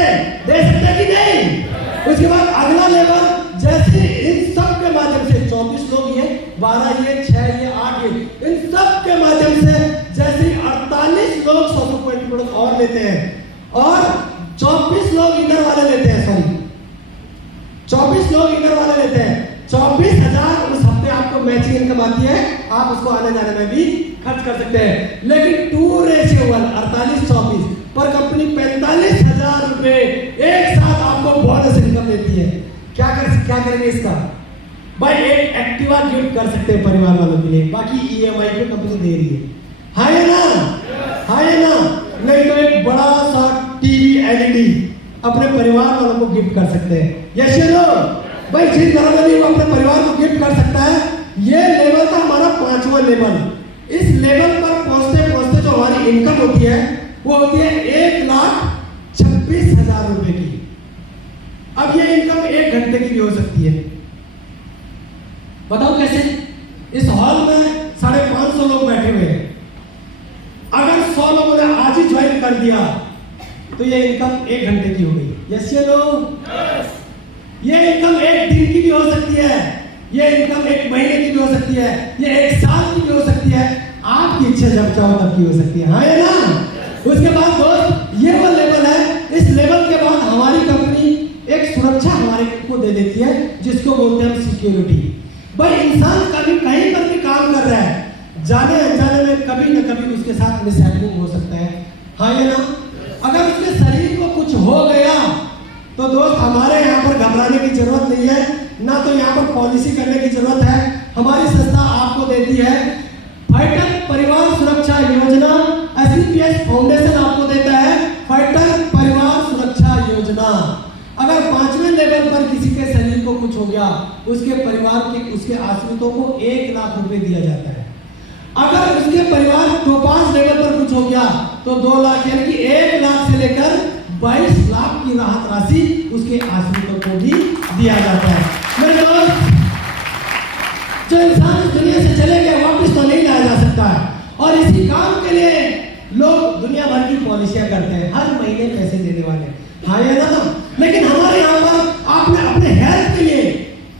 दे सकते हैं कि नहीं? उसके बाद अगला लेवल, जैसे इन सब के माध्यम से 24 लोग ये, 12 ये, 6 ये, 8 ये, इन सब के माध्यम से जैसे 48 लोग 100 पॉइंट प्रोडक्ट और लेते हैं और 24 लोग इधर वाले लेते हैं, सॉरी 24 लोग इधर वाले लेते हैं, 24000 उस हफ्ते आपको मैचिंग इनकम आती है। आप उसको आने जाने में भी खर्च कर सकते हैं। लेकिन 2:1 48-24 पर कंपनी 45000 रुपए एक साथ आपको बोनस इनकम देती है। क्या करेंगे इसका? भाई एक एक्टिवा गिफ्ट कर सकते हैं परिवार वालों के लिए, बाकी ईएमआई पे कंपनी दे रही है, हाँ या ना? हाँ या ना? नहीं तो एक बड़ा सा टीवी एलईडी अपने परिवार वालों को गिफ्ट कर सकते हैं, यस या नो? भाई जिस घर वाली वो अपने परिवार को गिफ्ट कर सकता है। ये लेवल था हमारा 5वां लेवल। इस लेवल पर पहुंचते पहुंचते जो हमारी इनकम होती है वो होती है 1,26,000 रुपए की। अब ये इनकम 1 घंटे की भी हो सकती है। बताओ कैसे? इस हॉल में 5:30 तो ये इनकम 1 घंटे की हो गई। यस या नो? ये इनकम 1 दिन की भी हो सकती है, ये इनकम 1 महीने की भी हो सकती है, ये 1 साल की भी हो सकती है। आपकी इच्छा जब चाहो तब की हो सकती है। हाँ या ना? उसके बाद दोस्त ये वो लेवल है, इस लेवल के बाद हमारी कंपनी एक सुरक्षा हमारे को दे देती है जिसको बोलते हैं सिक्योरिटी। भाई इंसान कभी कहीं पर भी काम कर रहा है, जाने अनजाने में कभी न कभी उसके साथ मिसहैपनिंग हो सकता है। हाँ या ना? अगर उसके शरीर को कुछ हो गया तो दोस्त हमारे यहाँ पर घबराने की जरूरत नहीं है, ना तो यहाँ पर पॉलिसी करने की जरूरत है। हमारी संस्था आपको देती है फाइटर परिवार सुरक्षा योजना, SCPS फाउंडेशन आपको देता है फाइटर परिवार सुरक्षा योजना। अगर 5वें लेवल पर किसी के शरीर को कुछ हो गया, उसके परिवार के उसके आश्रितों को 1 लाख रुपए दिया जाता है। अगर उसके परिवार को 5 लेवल पर कुछ हो गया तो 2 लाख, यानी कि 1 लाख से लेकर 22 लाख की राहत राशि उसके आश्रितों को भी दिया जाता है। मेरे दोस्त, जो इंसान इस दुनिया से चले गए वापस तो नहीं लाया जा सकता है, और इसी काम के लिए लोग दुनिया भर की पॉलिसियां करते हैं, हर महीने पैसे देने वाले। हाँ या ना? लेकिन हमारे यहाँ पर आपने अपने हेल्थ के लिए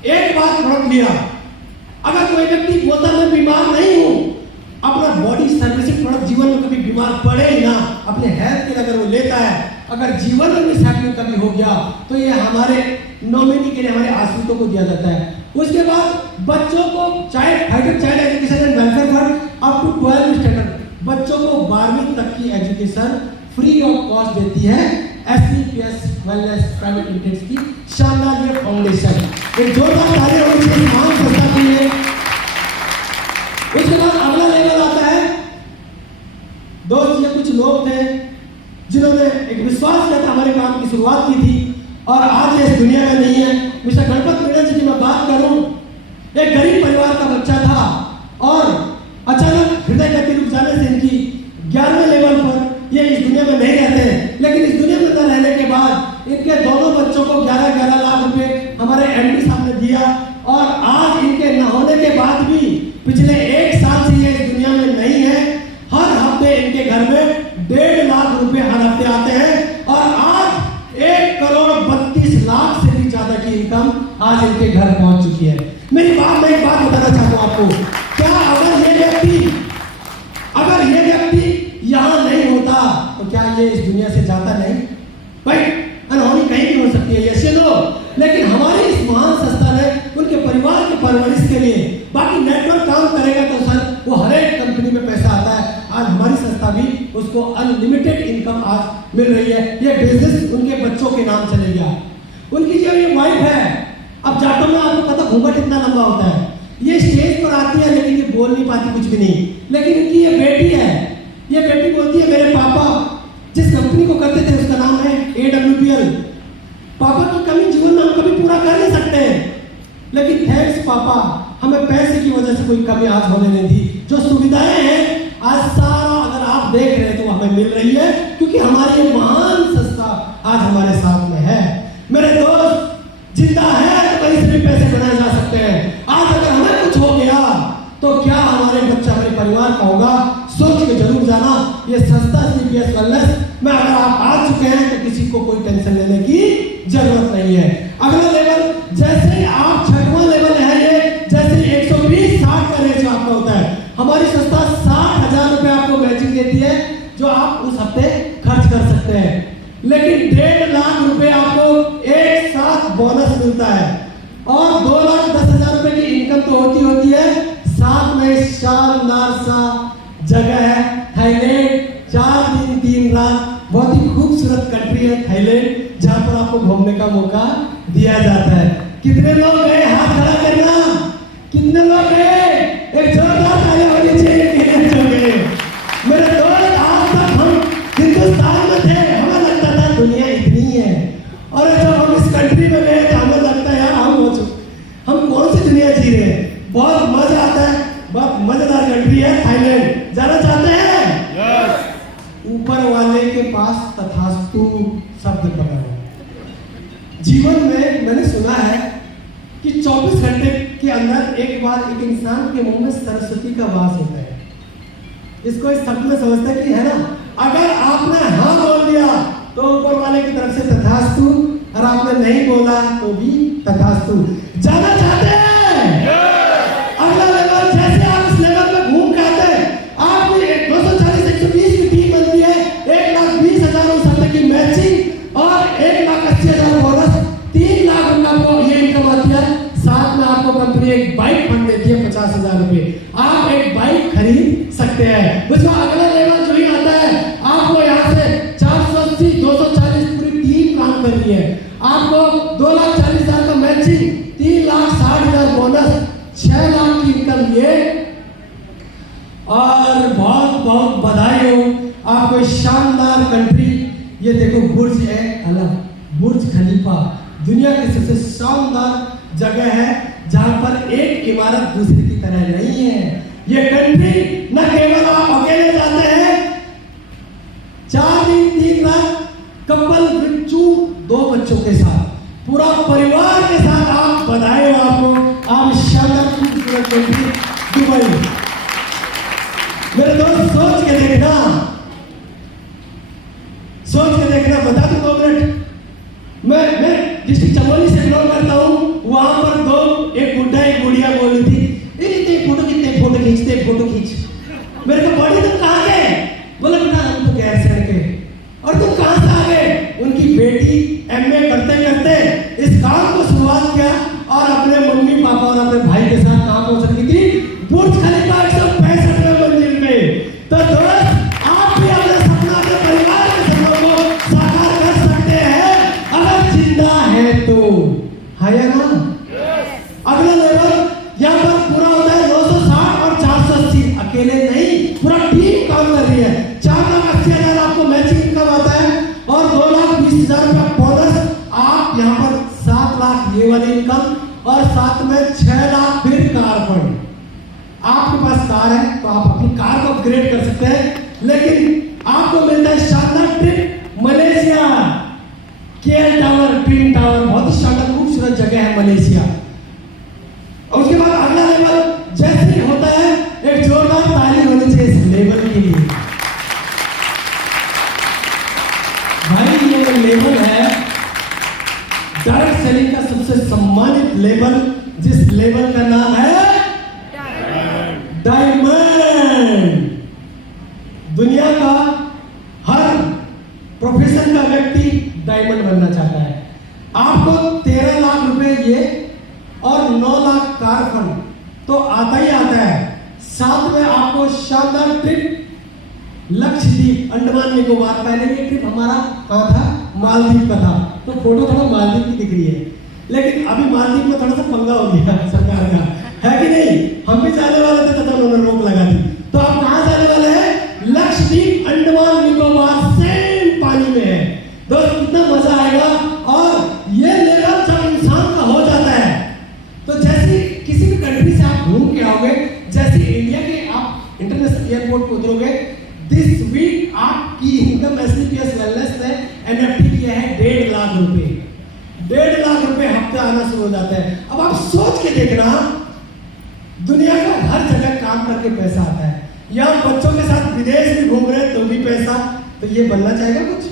एक बात प्रोडक्ट लिया। अगर कोई व्यक्ति बोलता मैं बीमार नहीं हूँ, अपना बॉडी सर्विसिंग प्रोडक्ट जीवन में कभी बीमार पड़े ही ना, अपने हेल्थ के लिए अगर वो लेता है, अगर जीवन में मिसहैपनिंग कभी हो गया तो ये हमारे नॉमिनी के लिए, हमारे आश्रितों को दिया जाता है। उसके बाद बच्चों को child education and welfare fund up to 12 standard बच्चों को 12वीं तक की एजुकेशन फ्री ऑफ कॉस्ट देती है SCPS वेलनेस प्राइवेट लिमिटेड की शानदार ये फाउंडेशन। एक जोरदार ताली होनी चाहिए महान संस्था के लिए। उसके बाद अगला लेवल आता है दोस्त, ये कुछ लोग थे जिन्होंने एक विश्वास किया था, हमारे काम की शुरुआत की थी और आज ये इस दुनिया में नहीं है। मिस्टर गणपत मीणा जी की मैं बात करूं, एक गरीब परिवार का बच्चा था और अचानक हृदय गति रुक जाने से इनकी 11वें लेवल पर, ये इस दुनिया में नहीं रहते हैं, लेकिन इस दुनिया में न रहने के बाद इनके दोनों बच्चों को 11-11 लाख रुपए हमारे MD साहब ने दिया, और आज इनके न होने के बाद भी पिछले 1 साल से ये इस दुनिया में नहीं है। हर हफ्ते इनके घर में 1.5 लाख रुपए हर हफ्ते आते हैं, और आज 1,32,00,000 से भी ज्यादा की इनकम आज इनके घर पहुंच चुकी है। मैं एक बात बताना चाहता हूं आपको, क्या अगर ये व्यक्ति यहां नहीं होता तो क्या ये इस दुनिया से जाता नहीं? भाई अनहोनी कहीं भी हो सकती है, यस या नो? लेकिन हमारी इस महान संस्था ने उनके परिवार के परवरिश के लिए, बाकी नेटवर्क काम करेगा तो सर वो हर एक कंपनी में पैसा आता है। आज हमारी संस्था भी उसको अनलिमिटेड इनकम आज मिल रही है। ये बिजनेस उनके बच्चों के नाम चले गया। उनकी जो ये वाइफ है, अब जाटों में आपको पता घूंघट कितना लंबा होता है, ये स्टेज पर आती है लेकिन ये बोल नहीं पाती कुछ भी नहीं। लेकिन इनकी ये बेटी है, ये बेटी बोलती है मेरे पापा जिस कंपनी को करते थे उसका नाम है AWPL। पापा की कमी जीवन में हम कभी पूरा कर नहीं सकते, लेकिन थैंक्स पापा, हमें पैसे की वजह से कोई कमी आज होने नहीं दी। जो सुविधाएं हैं आज सारा अगर आप देख रहे हैं तो हमें मिल रही है, क्योंकि हमारी ये महान संस्था आज हमारे साथ में है। मेरे दोस्त, जिंदा है तो कहीं से भी पैसे बनाए जा सकते हैं। आज अगर हमें कुछ हो गया तो क्या हमारे बच्चा, हमारे परिवार का होगा, सोच के जरूर जाना। ये संस्था SCPS वेलनेस में अगर आप आ चुके हैं तो किसी को कोई टेंशन लेने की जरूरत नहीं है। अगला लेवल, जैसे आप 6वां लेवल है ये, जैसे 120-60 का रेशियो आपका होता है, हमारी संस्था 60,000 रुपए आपको मैचिंग देती है जो आप उस हफ्ते खर्च कर सकते हैं। लेकिन 1.5 लाख रुपए आपको एक साथ बोनस मिलता है, और 2,10,000 रुपए की इनकम तो होती है, साथ में शानदार सा जगह है थाईलैंड, 4 दिन 3 रात, बहुत ही खूबसूरत कंट्री है थाईलैंड, जहां पर आपको घूमने का मौका दिया जाता है। कितने लोग गए? हाथ खड़ा करना। कितने लोग गए? एक जोरदार ताली होनी चाहिए। कितने लोग गए? मेरे दोस्त, आज तक हम हिंदुस्तान में थे, हमें लगता था दुनिया इतनी है, और जब हम इस कंट्री में गए तो हमें लगता है यार हम कौन सी दुनिया जी रहे हैं। बहुत मजा आता है, बहुत मजेदार कंट्री है थाईलैंड। जाना चाहते हैं? यस। ऊपर वाले के पास तथास्तु शब्द पड़ा है। जीवन में मैंने सुना है कि 24 घंटे के अंदर एक बार एक इंसान के मुंह में सरस्वती का वास होता है। इसको इस शब्द में समझते हैं कि है ना, अगर आपने हाँ बोल दिया तो ऊपर वाले की तरफ से तथास्तु, और आपने नहीं बोला तो भी तथास्तु। जाना चाहते हैं अगला लेवल? जैसे आप इस लेवल पे घूम के आते हैं, आपको 240 120 की टीम बनती है, 1,20,000 उस हफ्ते की मैचिंग और 1,80,000 बोनस, 3 लाख आपको ये इनकम आती है। साथ में आपको कंपनी एक बाइक फंड देती है 50,000 रुपए, आप एक बाइक खरीद सकते हैं। उसका अगला लेवल जो ही आता है, आपको यहाँ से 480 240 पूरी टीम काम कर रही है, आपको 2,40,000 का मैचिंग, 3,60,000 बोनस, 6 लाख की इनकम ये। और बहुत बहुत बधाई हो आपको, शानदार कंट्री। ये देखो बुर्ज है अलग, बुर्ज खलीफा दुनिया की सबसे शानदार जगह है जहां पर एक इमारत दूसरी की तरह नहीं है। ये कंट्री न केवल आप अकेले जाते हैं, 4 दिन 3 रात कपल विद 2 बच्चों के साथ, पूरा परिवार के साथ आप बधाई हो आपको, आप शानदार खूबसूरत कंट्री दुबई। मेरे दोस्त सोच के देखना, बता दूं 2 मिनट। मैं डिस्ट्रिक्ट चमोली से बिलोंग करता हूँ, वहां पर एक बुढ़ा एक बुढ़िया बोल रही थी, फोटो खींच। मेरे को बड़ी तुम कहाँ गए? बोला बेटा हम तो गैरसैंण के। और तुम कहाँ से आ गए? उनकी बेटी MA करते करते इस काम को शुरुआत किया और अपने मम्मी पापा और अपने भाई के साथ कहाँ पहुंच रही थी? बुर्ज खलीफा 165वें मंजिल पे। तो दोस्त आप भी अपने सपना के परिवार के सपनों को साकार कर सकते हैं अगर जिंदा है तो, है या ना? अगला लेवल यहाँ पर पूरा होता है 960 और 480, अकेले नहीं पूरा टीम काम कर रही है। 4,80,000 आपको मैचिंग इनकम आता है और 2,20,000 का बोनस। आप यहाँ पर 7 लाख ये वाली इनकम और साथ में 6 लाख फिर कार फंड। आपके पास कार है तो आप अपनी कार को अपग्रेड कर सकते हैं, लेकिन आपको मिलता है शानदार trip Malaysia, KL tower, twin tower, बहुत ही शानदार खूबसूरत जगह है मलेशिया। और उसके बाद अगला लेवल जैसे ही होता है, एक जोरदार ताली होनी चाहिए इस लेवल के लिए। भाई ये लेवल है डायरेक्ट सेलिंग का सबसे सम्मानित लेवल, जिस लेवल का नाम है डायमंड। दुनिया का हर प्रोफेशन का व्यक्ति डायमंड बनना चाहता है। आपको 13 लाख रुपए ये और 9 लाख कार फंड तो आता ही आता है। साथ में आपको शानदार ट्रिप लक्षद्वीप, अंडमान निकोबार। पहले ये ट्रिप हमारा कहाँ था? मालदीव का था, तो फोटो थोड़ा मालदीव की दिख रही है, लेकिन अभी मालदीव में थोड़ा सा पंगा हो गया सरकार का, है कि नहीं? हम भी जाने वाले थे तो उन्होंने रोक लगा दी। तो आप कहाँ जाने वाले हैं? लक्षद्वीप, अंडमान निकोबार, सेम पानी में है। दोस्त कितना मजा आएगा। और ये लेवल जब इंसान का हो जाता है तो जैसे किसी भी कंट्री से आप घूम के आओगे, जैसे इंडिया के आप इंटरनेशनल एयरपोर्ट पे उतरोगे, दिस वीक आपकी इनकम SCPS वेलनेस ने NFT किया है 1.5 लाख रुपए। 1.5 लाख रुपए हफ्ते आना शुरू हो जाता है। अब आप सोच के देखना, दुनिया का हर जगह काम करके पैसा आता है। यहाँ बच्चों के साथ विदेश में घूम रहे तो भी पैसा। तो ये बनना चाहेगा कुछ?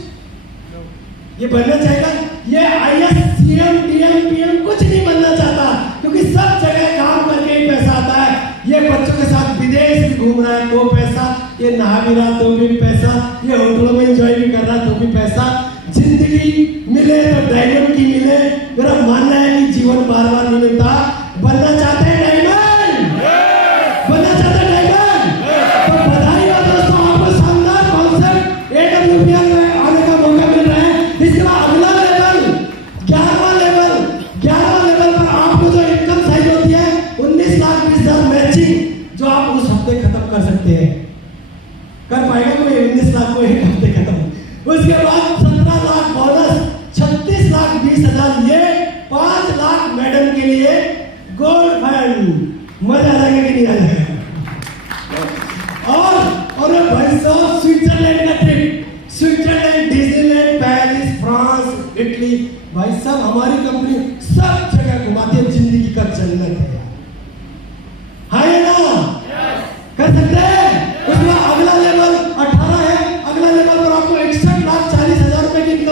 ये बनना चाहेगा? ये IS, CM, DM, PM कुछ नहीं बनना चाहता, क्योंकि सब जगह काम करके ही पैसा आता है। ये बच्चों के साथ विदेश भी घूम रहा है तो पैसा, ये नहा भी रहा तो भी पैसा, ये होटलों में एंजॉय भी कर रहा तो भी पैसा। जिंदगी मिले तो डायमंड की मिले। मेरा मानना है कि जीवन बार बार नहीं मिलता। बनना चाहते हैं डायमंड? बनना चाहते हैं डायमंड? तो बधाई हो दोस्तों, आपको शानदार कॉन्सेप्ट AWPL में आने का मौका मिल रहा है। इसके बाद अगला लेवल 11वां लेवल पर आपको जो इनकम साइज होती है 19,20,000 मैचिंग, जो आप उस हफ्ते खत्म कर सकते हैं। कर पाएगा कोई 19 लाख को एक हफ्ते खत्म। उसके बाद 17 लाख बोनस, 36,20,000 ये, 5 लाख मैडम के लिए गोल्ड फंड। मजा आ जाएगा कि नहीं आ जाएगा? और भाई साहब स्विट्जरलैंड का trip, Switzerland, Disneyland, Paris, France, Italy. भाई साहब हमारी कंपनी सब जगह घुमाती है, जिंदगी का जन्नत है। है ना? कर सकते हैं। उसमें अगला लेवल 18 है। अगला लेवल पर आपको 61,40,000 रुपए की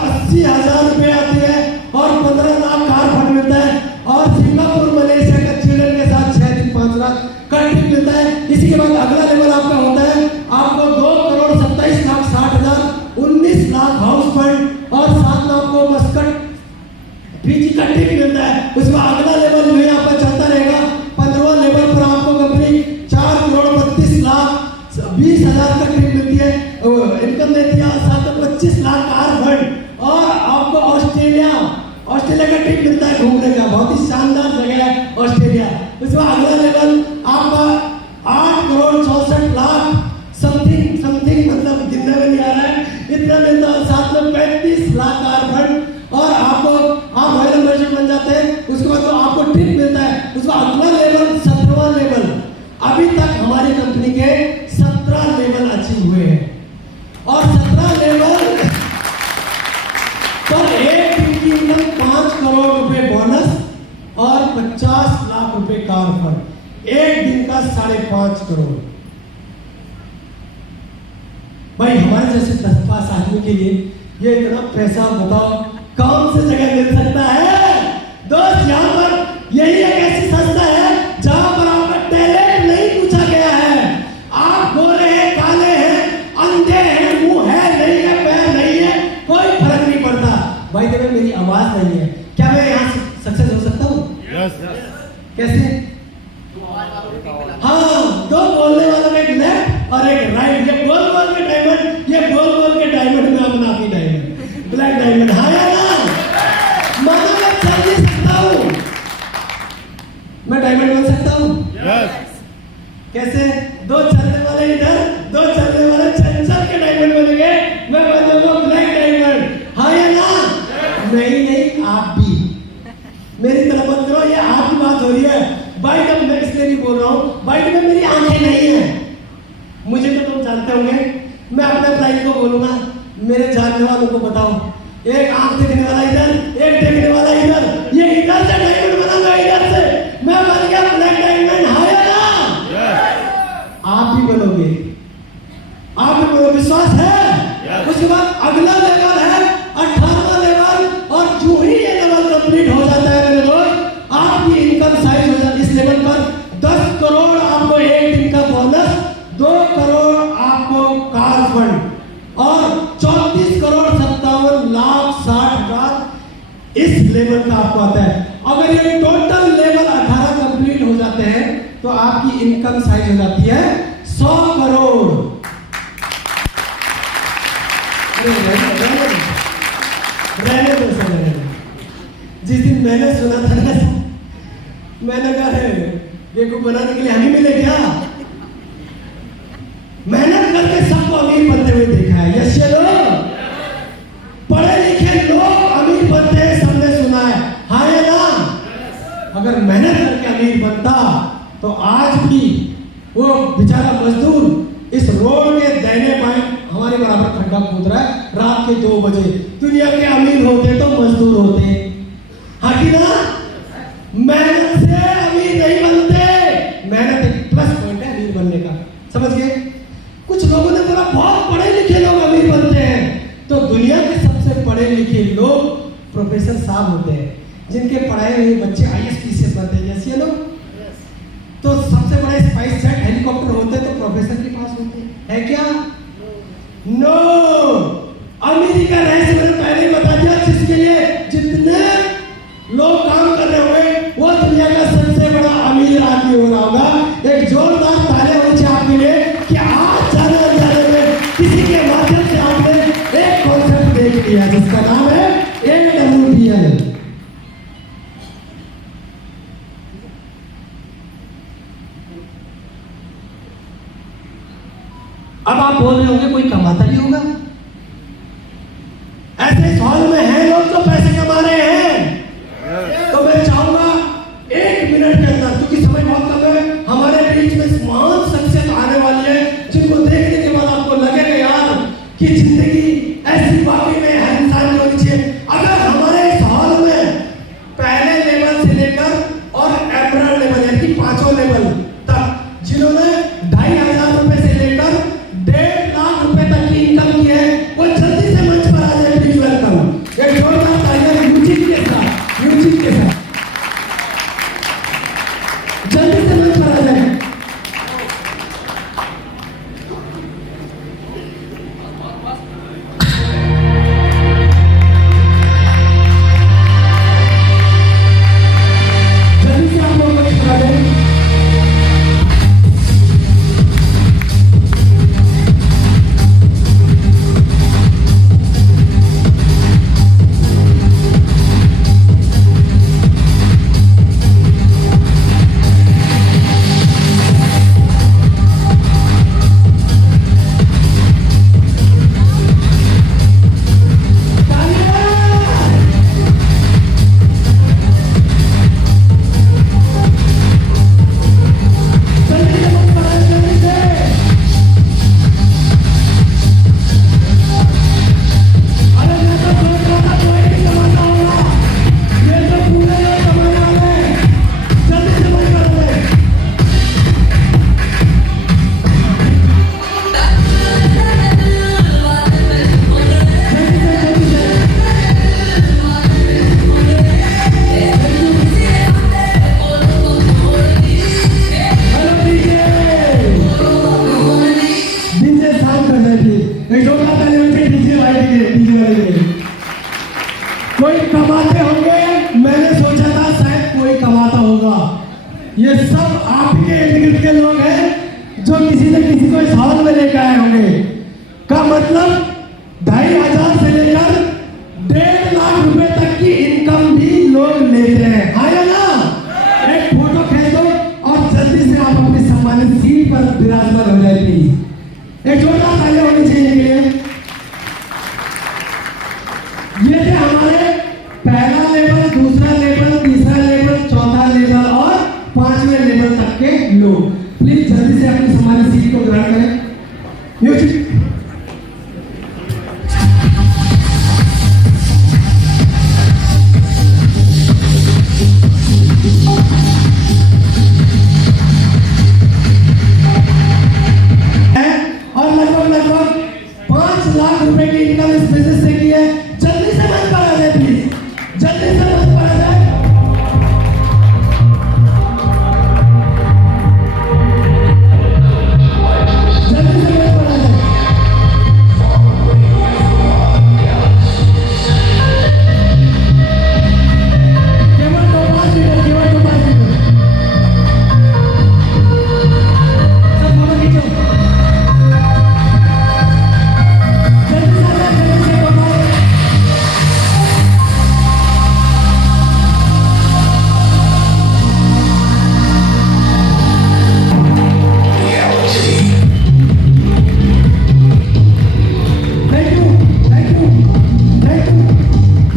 80,000 रुपए आती है और 15 लाख कार फंड मिलता है और सिंगापुर मलेशिया का चिल्ड्रन के साथ 6 दिन 5 रात का ट्रिप मिलता है। इसी के बाद अगला लेवल आपका होता है, आपको 2,27,60,60,000 19 लाख हाउस फंड और 7 लाख को मस्कट फीजी का ट्रिप मिलता है। उसमें अगला लेवल जो है आपका चलता रहेगा। 15वां लेवल पर आपको कंपनी 4,32,20,000 का ट्रिप मिलती है, इनकम देती है। 7,25 लाख कार फंड और आपको ऑस्ट्रेलिया का ट्रिप मिलता है घूमने का, बहुत ही शानदार जगह है ऑस्ट्रेलिया। उसमें अगला लेवल आपका 8,64,00,000 समथिंग मतलब गिनने में नहीं आ रहा है, इतना मिलता है। 7,35 लाख कार फंड और आपको आप रॉयल एम्बेसडर बन जाते हैं। उसके बाद तो आपको ट्रिप मिलता है। उसका अगला लेवल 17वां लेवल। अभी तक हमारी कंपनी के 17 लेवल अचीव हुए हैं और 17 लेवल पर एक दिन की इनकम 5 करोड़ रुपए बोनस और 50 लाख रुपए कार फंड, एक दिन का 5.5 करोड़। भाई हमारे जैसे 10-5 आदमी के लिए ये इतना पैसा बताओ कौन सी जगह मिल सकता है दोस्त। यहाँ पर यही एक ऐसी संस्था है जहां पर आपका टैलेंट नहीं पूछा गया है। आप गोरे हैं, काले हैं, अंधे हैं, मुंह है नहीं है, पैर नहीं है, कोई फर्क नहीं पड़ता। भाई देखो मेरी आवाज नहीं है, क्या मैं यहाँ सक्सेस हो सकता हूँ? कैसे? हाँ, 2 बोलने वालों का एक लेफ्ट और एक राइट। ये बोल के डायमंड, ये बोल के डायमंड में अपना ही डायमंड, ब्लैक डायमंड। हाँ या ना? मानो मैं चल नहीं सकता हूँ, मैं डायमंड बन सकता हूँ। कैसे? 2 चलने वाले इधर, 2 चलने वाले चल के डायमंड बनेंगे, मैं बन जाऊंगा ब्लैक डायमंड। हाँ या ना? नहीं, आप भी मेरी तरफ मत करो, ये आपकी बात हो रही है। भाई जब मैं इसलिए नहीं बोल रहा हूँ, भाई में मेरी आंखें नहीं है, मुझे तो तुम जानते होंगे। मैं अपने प्राइस को बोलूंगा, मेरे जानने वालों को बताओ, एक आंख देखने वाला इधर, एक देखने वाला इधर, ये इधर से डायमंड बनाऊंगा, इधर से मैं बन गया ब्लैक डायमंड। हाँ या ना? आप भी बनोगे, आप भी बनोगे, विश्वास है। उसके बाद अगला लेवल है 18वां लेवल और जो ही ये लेवल कंप्लीट हो जाता है मेरे दोस्त, आपकी इनकम साइज हो जाती है। इस लेवल पर 10 करोड़ आपको एक दिन का बोनस, 2 करोड़ आपको कार फंड और 34 करोड़ 57,60,000 इस लेवल का आपको आता है। अगर ये टोटल लेवल 18 कंप्लीट हो जाते हैं तो आपकी इनकम साइज हो जाती है 100 करोड़। रहने दो। जिस दिन मैंने सुना था ना, मैंने कहा है बेवकूफ बनाने के लिए हमें मिले क्या? मेहनत करके सबको अमीर बनते हुए देखा है। यस लोग पढ़े लिखे लोग अमीर बनते हैं, सबने सुना है। हाँ या ना? अगर मेहनत करके अमीर बनता तो आज भी वो बेचारा मजदूर इस रोड के दाहिने बाएं हमारे बराबर खड्डा खोद रहा है रात के 2 बजे। दुनिया के अमीर होते तो मजदूर होते। हाँ कि ना? मेहनत से अमीर नहीं बनते, मेहनत एक प्लस पॉइंट है अमीर बनने का, समझ गए? कुछ लोगों ने बोला बहुत पढ़े लिखे लोग अमीर बनते हैं, तो दुनिया के सबसे पढ़े लिखे लोग प्रोफेसर साहब होते हैं, जिनके पढ़ाए हुए बच्चे IAS PCS बनते हैं। जैसे लोग तो सबसे बड़े स्पाइस जेट हेलीकॉप्टर होते हैं तो प्रोफेसर के पास होते हैं, है क्या? नो। अमेरिका रहस्य मैंने पहले ही बता दिया, जिसके लिए जितने लोग काम कर रहे होंगे वो दुनिया का सबसे बड़ा अमीर आदमी हो रहा होगा। एक जोरदार तालियां होनी चाहिए आपके लिए कि आज जाने में किसी के माध्यम से आपने एक कॉन्सेप्ट देख लिया जिसका नाम है AWPL। अब आप बोल रहे होंगे कोई कमाता ही होगा, कोई कमाते होंगे, मैंने सोचा था शायद कोई कमाता होगा। ये सब आपके इर्द गिर्द के लोग हैं जो किसी न किसी को इस हॉल में लेकर आए होंगे। का मतलब 2500 से लेकर 1.5 लाख रुपए तक की इनकम भी लोग लेते हैं। हाँ या ना? एक फोटो खींच दो और जल्दी से आप अपनी सम्मानित सीट पर विराजमान हो जाए प्लीज। एक छोटा ताली होनी चाहिए के लिए। ये थे हमारे पहला लेवल, दूसरा लेवल, तीसरा लेवल, चौथा लेवल और 5वें लेवल तक के लोग। प्लीज जल्दी से अपनी सम्मानित सीट को ग्रहण करें। म्यूजिक। और लगभग 5 लाख रुपए की इनकम इस बिजनेस से की है। जल्दी से बंद करा जाए प्लीज, जल्दी से बंद करा जाए। जल्दी से बंद करा जाए। केवल 2-5 मिनट, केवल 2-5 मिनट। सब फोटो खींचो। जल्दी से आ जाए, जल्दी से 2-5।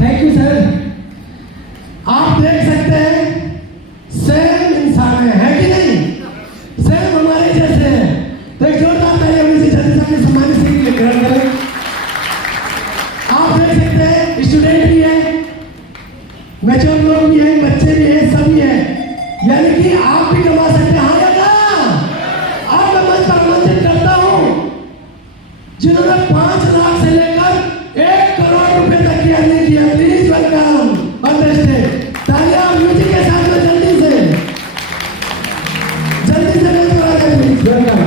Thank you sir. आप देख सकते हैं सेम इंसान है कि नहीं? सेम हमारे जैसे है। तो एक जोरदार ताली होनी चाहिए। जल्दी से अपने सम्मानित सीट के लिए ग्रहण करें। आप देख सकते हैं स्टूडेंट भी है, मैच्योर लोग भी हैं, बच्चे भी हैं, सभी हैं। यानी कि आप भी कमा सकते हैं। हाँ या ना? आप मैं मंच पर आमंत्रित करता हूं जिन्होंने 5 लाख से लेकर 1 करोड़ रुपए तक की अर्निंग की है। Please welcome understand. तालियां म्यूजिक के साथ में जल्दी से करा जाए प्लीज। वेलकम।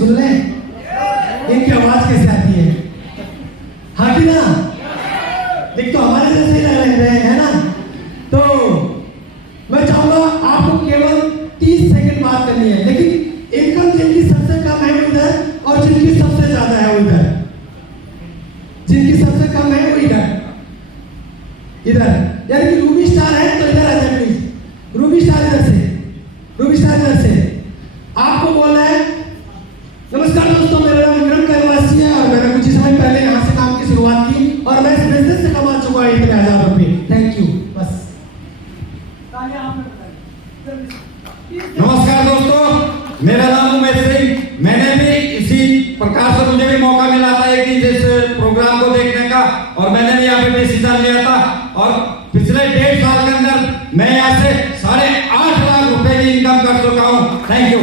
सुन ले इनकी आवाज कैसे आती है। हाँ कि ना? एक तो हमारे जैसे ही लग रहे हैं, है ना? तो मैं चाहूंगा आपको केवल 30 सेकंड बात करनी है, लेकिन इनकम जिनकी सबसे कम है उधर और जिनकी सबसे ज्यादा है उधर। जिनकी सबसे कम है वो इधर यानी कि रूबी स्टार है तो इधर आ जाए प्लीज। रूबी स्टार इधर से, रूबी स्टार इधर से। आपको बोलना है नमस्कार दोस्तों, मेरा नाम विक्रम करवासी है और मैंने कुछ समय पहले यहाँ से काम की शुरुआत की और मैं इस बिजनेस से कमा चुका हूँ इतने 1000 रुपए। Thank you. बस नमस्कार दोस्तों, मेरा नाम उमेश सिंह। मैंने भी इसी प्रकार से मुझे भी मौका मिला था एक दिन इस प्रोग्राम को देखने का और मैंने भी यहाँ पे डिसीजन लिया था और पिछले 1.5 साल के अंदर मैं यहाँ से 8.5 लाख रुपए की इनकम कर चुका हूँ। थैंक यू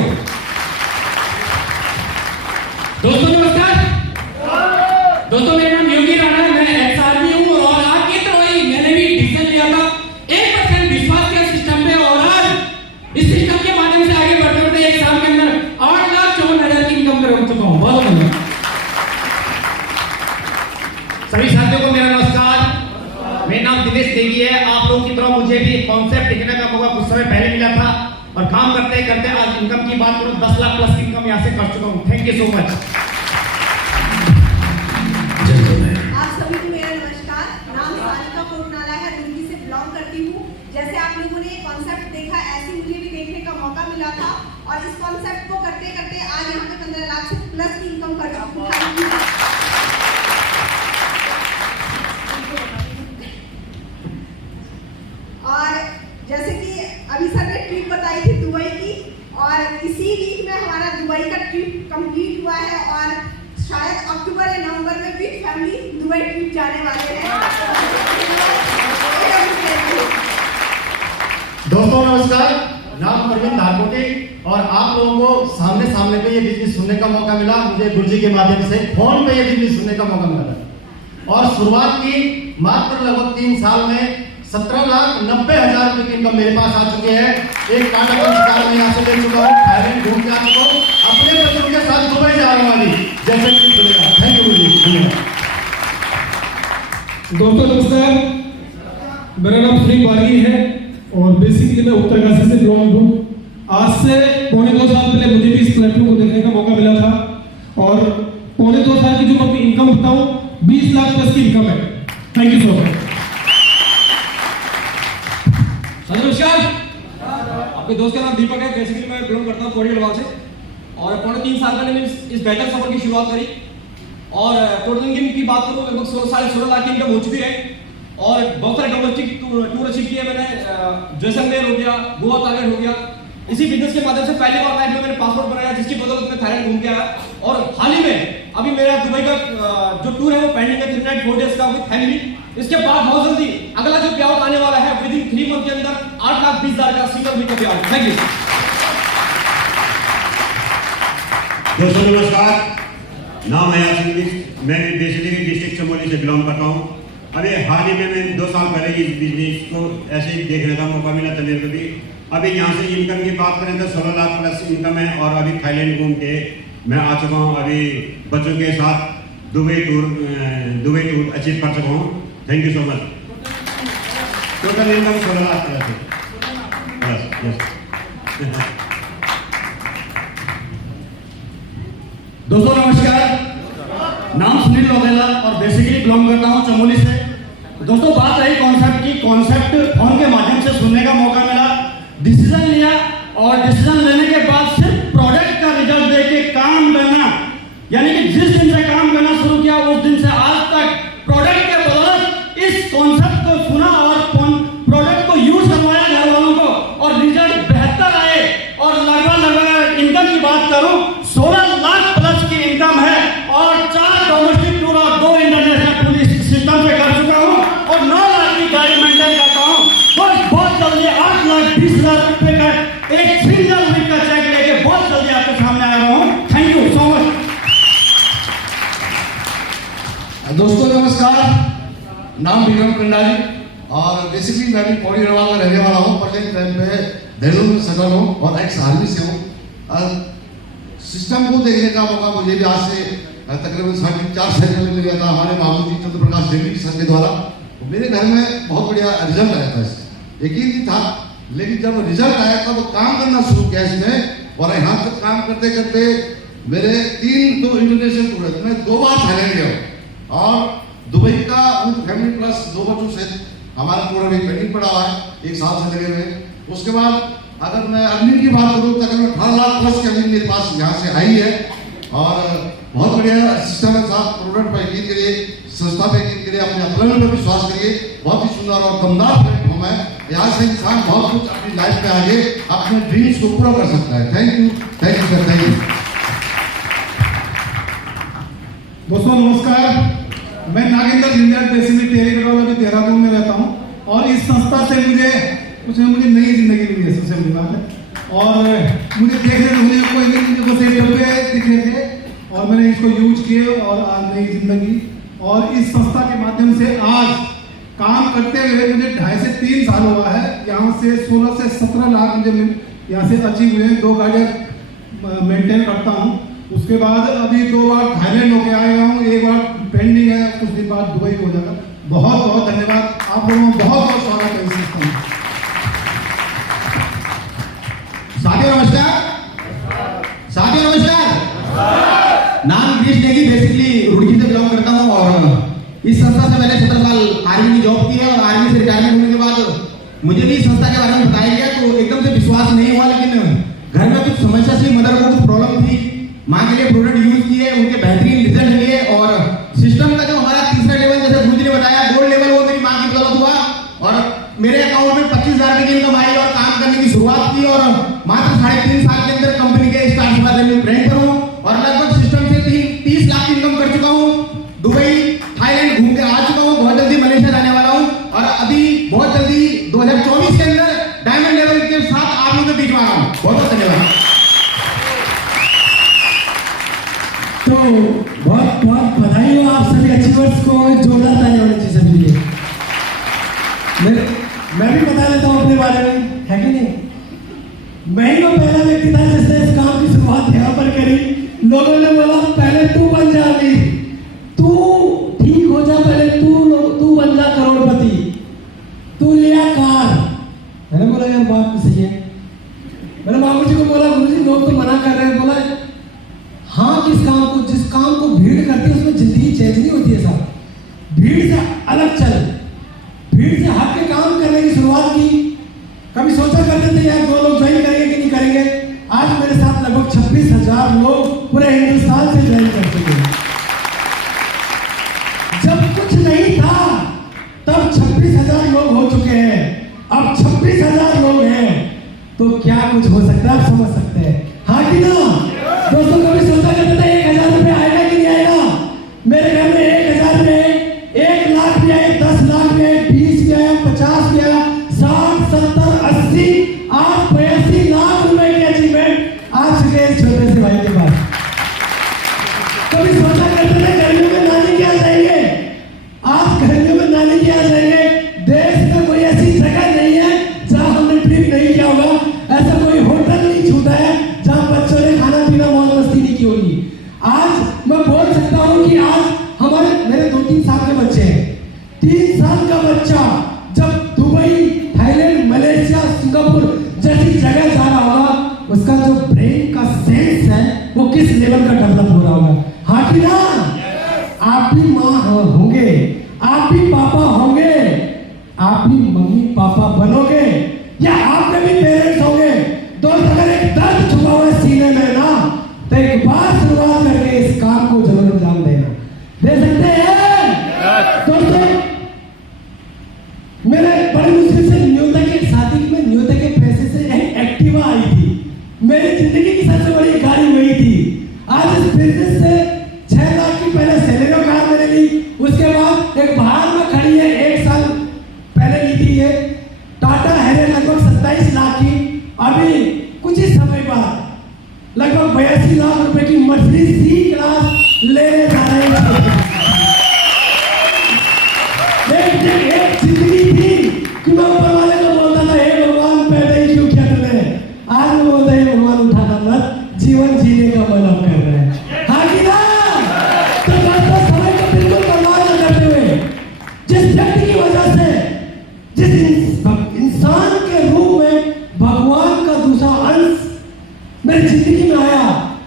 दोस्तों। नमस्कार दोस्तों, मेरा नाम योगी राणा है, मैं एक्स आर्मी हूँ और आज की तरह ही मैंने भी डिसीजन लिया था 1% विश्वास के सिस्टम पे और आज इस सिस्टम के माध्यम से आगे बढ़ते बढ़ते 1 साल के अंदर 8,54,000 की इनकम कर चुका हूँ। बहुत धन्यवाद। सभी साथियों को मेरा नमस्कार। मेरा नाम दिनेश देगी है। आप लोगों की तरह मुझे भी कॉन्सेप्ट लिखने का मौका कुछ समय पहले मिला था और काम करते करते आज इनकम की बात करूं 10 लाख प्लस इनकम यहाँ से कर चुका हूँ। Thank you so much. आप सभी को मेरा नमस्कार। नाम सारिका कोटनाला है, दिल्ली से बिलोंग करती हूँ। जैसे आप लोगों ने ये कॉन्सेप्ट देखा, ऐसे मुझे भी देखने का मौका मिला था और इस कॉन्सेप्ट को करते करते आज यहाँ पे 15 लाख से प्लस की इनकम कर चुकी हूँ। और जैसे कि अभी सर ने ट्रिप बताई थी दुबई की और इसी वीक में हमारा दुबई का ट्रिप कंप्लीट हुआ है और शायद अक्टूबर या नवंबर में भी फैमिली दुबई ट्रिप जाने वाले हैं। दोस्तों नमस्कार, नाम प्रवीण धारकोटे और आप लोगों को सामने पे ये बिजली सुनने का मौका मिला। मुझे गुरुजी के माध्यम से फोन पे ये बिजली सुनने का मौका मिला था और शुरुआत की मात्र लगभग 3 साल में 17,90,000 रुपए की इनकम मेरे पास आ चुके हैं। एक टाटा का शिकार मैं यहाँ से ले चुका हूँ, थाईलैंड घूम के आ चुका हूँ, अपने बच्चों के साथ दुबई जा रहा हूँ अभी, जैसे कि चलेगा। थैंक यू गुरुजी, धन्यवाद। दोस्तों नमस्कार, मेरा नाम सुनील बागी है और बेसिकली मैं उत्तरकाशी से बिलोंग हूँ। आज से 2.25 साल पहले मुझे भी इस प्लेटफॉर्म को देखने का मौका मिला था और 2.25 साल की जो मैं अपनी इनकम बताऊँ 20 लाख प्लस की इनकम है। Thank you so much. नमस्कार, आपके दोस्त का नाम दीपक है। बेसिकली मैं बिलोंग करता हूँ कोड़ी गढ़वाल से और 3.5 साल पहले मैंने इस बेहतर सफर की शुरुआत करी और टोटल इनकम की बात करूँ लगभग 16 लाख की इनकम हो चुकी है और बहुत सारे डोमेस्टिक टूर अचीव किए मैंने। जैसलमेर हो गया, गोवा टारगेट हो गया। इसी बिजनेस के माध्यम से पहली बार लाइफ में मैंने पासपोर्ट बनाया, जिसकी बदौलत में थाईलैंड घूम के आया और हाल ही में अभी मेरा दुबई का जो टूर है वो पेंडिंग है 3 नाइट 4 डेज का विद फैमिली। इसके बाद बहुत जल्दी अगला जो पे आउट आने वाला है विद इन 3 मंथ के अंदर 8,20,000 का सिंगल वीक का पे आउट। थैंक यू दोस्तों नमस्कार, नाम है यासिन। मैं बेसिकली डिस्ट्रिक्ट चमोली से बिलोंग करता हूँ। अभी हाल ही में मैं 2 साल पहले इस बिजनेस को ऐसे ही देखने का मौका मिला था मेरे को भी। अभी यहाँ से इनकम की बात करें तो 16 लाख प्लस इनकम है और अभी थाईलैंड घूम के मैं आ चुका हूँ। अभी बच्चों के साथ दुबई टूर अचीव कर चुका हूँ। Thank you so much. Total income 16 lakh plus है। दोस्तों नमस्कार, नाम सुनील लोगेला और बेसिकली बिलोंग करता हूँ चमोली से। दोस्तों बात रही कॉन्सेप्ट की, कॉन्सेप्ट फोन के माध्यम से सुनने का मौका मिला, डिसीजन लिया और डिसीजन लेने के बाद सिर्फ प्रोडक्ट का रिजल्ट देख के काम करना, यानी कि जिस दिन से काम करना शुरू किया उस दिन से आज तक प्रोडक्ट के बदौलत इस कॉन्सेप्ट को सुना और प्रोडक्ट को यूज करवाया घर वालों को और रिजल्ट बेहतर आए और लगभग इनकम की बात करूं 16 लाख प्लस की इनकम है और 4 डोमेस्टिक टूर और 2 इंटरनेशनल टूर सिस्टम पे कर चुका हूं और 9 लाख की गाड़ी मेंटेन करता हूं। तो बहुत जल्दी 8,20,000 रुपए का एक सिंगल वीक का चेक लेके बहुत जल्दी आपके सामने आ रहा हूं। Thank you so much. दोस्तों नमस्कार, नाम विक्रम कंडारी और बेसिकली मैं भी पौड़ी गढ़वाल का रहने वाला हूँ। प्रेजेंट टाइम पे देहरादून में सेटल हूँ और एक्स आर्मी से हूँ। सिस्टम को देखने का मौका मुझे भी आज से तकरीबन 4 साल पहले मिल गया था हमारे मामू जी चंद्र प्रकाश रेड्डी सर के द्वारा। तो मेरे घर में बहुत बढ़िया रिजल्ट आया था, यकीन नहीं था, लेकिन जब रिजल्ट आया था तो काम करना शुरू किया इसमें और यहाँ तक काम करते करते मेरे 3 इंटरनेशनल टूर है। मैं 2 बार थाईलैंड गया और दुबई का फैमिली प्लस 2 बच्चों से हमारा टूर अभी पेंडिंग पड़ा हुआ है, 1 साल से लगे हुए। उसके बाद अगर मैं अर्निंग की बात करूँ तो तकरीबन 18 लाख प्लस की अर्निंग मेरे पास यहाँ से आई है और बहुत बढ़िया सिस्टम के साथ प्रोडक्ट पर यकीन करिए, संस्था पे यकीन करिए, अपने अपने पर विश्वास करिए। बहुत ही सुंदर और दमदार प्लेटफॉर्म है। यहाँ से इंसान बहुत कुछ अपनी लाइफ में आगे अपने ड्रीम्स को पूरा कर सकता है। Thank you sir, thank you. दोस्तों नमस्कार, मैं नागेंद्र जिंदल बेसिकली देहरादून में रहता हूँ और इस संस्था से मुझे नई जिंदगी मिली है। सबसे बड़ी बात है और मुझे देखने मुझे कोई से डब्बे दिख रहे थे और मैंने इसको यूज किए और आज नई जिंदगी और इस संस्था के माध्यम से आज काम करते हुए मुझे 2.5 से 3 साल हुआ है। यहाँ से 16 से 17 लाख मुझे यहाँ से अचीव हुए। 2 गाड़ियाँ मेंटेन करता हूँ। उसके बाद अभी 2 बार थाईलैंड होके आया हूँ, 1 बार पेंडिंग है, कुछ दिन बाद दुबई हो जाएगा। बहुत बहुत धन्यवाद, आप लोगों को बहुत बहुत स्वागत है इस सिस्टम में। साथियों नमस्कार, नाम गिरीश नेगी, बेसिकली रुड़की से बिलोंग करता हूँ और इस संस्था से मैंने 17 साल आर्मी की जॉब की है और आर्मी से रिटायरमेंट होने के बाद मुझे भी इस संस्था के बारे में बताया गया तो एकदम से विश्वास नहीं हुआ, लेकिन घर में कुछ समस्या थी, मदर को कुछ प्रॉब्लम थी, माँ के लिए प्रोडक्ट यूज किए, उनके बेहतरीन रिजल्ट लिए और सिस्टम का जो हमारा तीसरा लेवल जैसे गुरुजी ने बताया गोल्ड लेवल वो मेरी माँ की बदौलत हुआ और मेरे अकाउंट में 25,000 की इनकम आई और काम करने की शुरुआत की और मात्र 3.5 साल के अंदर कंपनी के स्टार सेवा ब्रांड पर हूँ और लगभग सिस्टम से 30 लाख की इनकम कर चुका हूँ। दुबई थाईलैंड घूम के आ चुका हूँ, बहुत जल्दी मलेशिया जाने वाला हूँ और अभी बहुत जल्दी 2024 के अंदर डायमंड लेवल बहुत बहुत धन्यवाद। तो बहुत बहुत बधाई हो आप सभी अचीवर्स को, जोरदार तालियां होनी चाहिए सभी के लिए। मैं भी बता देता हूँ अपने बारे में, है कि नहीं? मैं ही वो पहला व्यक्ति था जिसने इस काम की शुरुआत यहाँ पर करी। लोगों ने बोला पहले तू बन जा, अभी तू ठीक हो जा, पहले तू बन जा करोड़पति, तू लिया कार। मैंने बोला यार बात तो सही है। मैंने बाबू जी को बोला गुरुजी लोग तो मना कर रहे हैं। बोला हाँ, जिस काम को भीड़ करती है उसमें जिंदगी चेंज नहीं होती है साहब। भीड़ से अलग चल, भीड़ से हट के काम करने की शुरुआत की। कभी सोचा करते थे यार 2 लोग ज्वाइन करेंगे कि नहीं करेंगे। आज मेरे साथ लगभग 26,000 लोग पूरे हिंदुस्तान से ज्वाइन कर चुके हैं। जब कुछ नहीं था तब 26,000 लोग हो चुके हैं, अब 26,000 लोग हैं तो क्या कुछ हो सकता है, आप समझ सकते हैं, हाँ कि ना? दोस्तों कभी सोचा करते थे 1,000 रुपये आएगा कि नहीं आएगा? मेरे घर में 1,000 में 1 लाख भी आए, 10 लाख भी आए, 20 भी आया, 50 भी आया, 60, 70, 80, 82 लाख रुपए की अचीवमेंट आ चुके हैं छोटे से भाई के पास। कभी सोचा करते थे गर्मियों में नानी के यहाँ जाएंगे, आज गर्मियों में नानी के यहाँ जाएंगे। देश में कोई ऐसी जगह नहीं है जहाँ हमने ट्रिप नहीं किया होगा, ऐसा कोई होटल नहीं छूटा है जहाँ बच्चों ने खाना पीना मौज मस्ती नहीं की होगी। आज मैं बोल सकता हूँ कि आज मेरे 2-3 साल के बच्चे हैं। 3 साल का बच्चा जब दुबई, थाईलैंड, मलेशिया, सिंगापुर जैसी जगह जा रहा होगा, उसका जो ब्रेन का सेंस है वो किस लेवल का डेवलप हो रहा होगा, हाँ कि ना? आप भी माँ होंगे, आप भी पापा होंगे, आप भी मम्मी पापा बनोगे, या आपके भी पेरेंट्स होंगे। दोस्त अगर एक दर्द छुपा हुआ है सीने में ना, तो एक बार शुरुआत करके इस काम को जरूर अंजाम देना, दे सकते हैं दोस्तों। मेरे बड़ी मुश्किल से न्यूता की शादी में न्यूता के पैसे से एक एक्टिवा आई थी। मेरी जिंदगी की सबसे बड़ी गाड़ी वही थी। आज इस बिजनेस से 6 लाख की पहले सेलेरियो कार मैंने ली, उसके बाद एक बाहर में खड़ी है, 1 साल पहले ली थी ये टाटा हैरियर लगभग 27 लाख की। अभी कुछ ही समय बाद लगभग 82 लाख रुपए की मर्सिडीज सी क्लास लेने जा रहे हैं। एक जिंदगी थी कि मैं ऊपर वाले को बोलता था हे भगवान पैदा ही क्यों किया तूने। आज मैं बोलता है भगवान उठाना मत, जीवन जीने का मन आप कर रहे हैं, हाँ कि ना? तो दोस्तों समय को बिल्कुल बर्बाद न करते हुए, जिस व्यक्ति की वजह से, जिस इंसान के रूप में भगवान का दूसरा अंश मेरी जिंदगी में आया,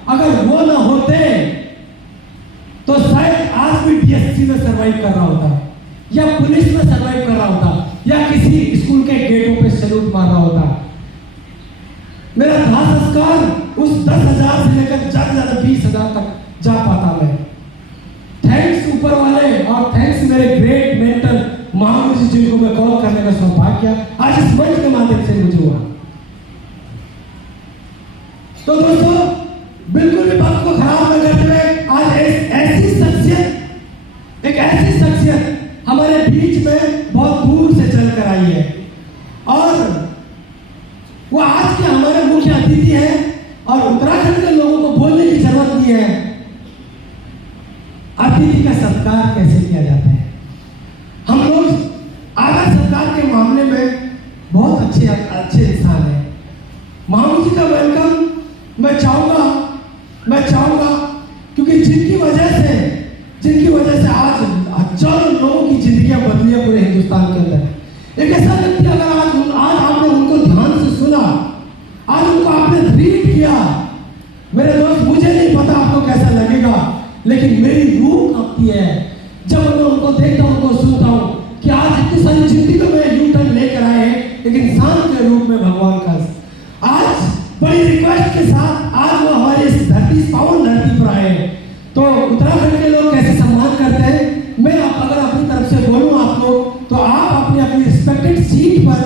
अगर वो ना होते तो शायद आज भी DSC में सर्वाइव कर रहा होता, या पुलिस में सर्वाइव कर रहा होता, या किसी स्कूल के गेटों पे सैल्यूट मार रहा होता। मेरा दाह संस्कार उस 10,000 से लेकर ज्यादा 20,000 तक जा पाता मैं। थैंक्स ऊपर वाले और थैंक्स मेरे ग्रेट मेंटर महावीर जी को मैं कॉल करने का सौभाग्य आज इस मंच के माध्यम से मुझे हुआ। तो दोस्तों बिल्कुल भी बात को खराब न करते हुए आज ऐसी शख्सियत हमारे बीच में बहुत दूर से चल कर आई है, और वो आज के हमारे मुख्य अतिथि हैं। और उत्तराखंड के लोगों को बोलने की जरूरत नहीं है अतिथि का सत्कार कैसे किया जाता है। हम लोग आदर सत्कार के मामले में बहुत अच्छे इंसान हैं। महावीर जी का वेलकम मैं चाहूंगा क्योंकि जिनकी वजह से आज हजारों लोगों की जिंदगियां बदली है पूरे हिंदुस्तान के अंदर। एक ऐसा व्यक्ति अगर आज आपने उनको ध्यान से सुना, आज उनको आपने रीड किया, मेरे दोस्त मुझे नहीं पता आपको कैसा लगेगा, लेकिन मेरी रूह कांपती है जब मैं उनको देखता हूं, उनको सुनता हूं कि आज इतनी सारी जिंदगी में यू टर्न लेकर आए हैं एक इंसान के रूप में भगवान का। आज बड़ी रिक्वेस्ट के साथ आज वो हमारे इस पावन धरती पर आए हैं। तो उत्तराखंड के लोग कैसे सम्मान करते हैं, मैं अगर अपनी तरफ से बोलूं आपको, तो आप अपनी रिस्पेक्टेड सीट पर,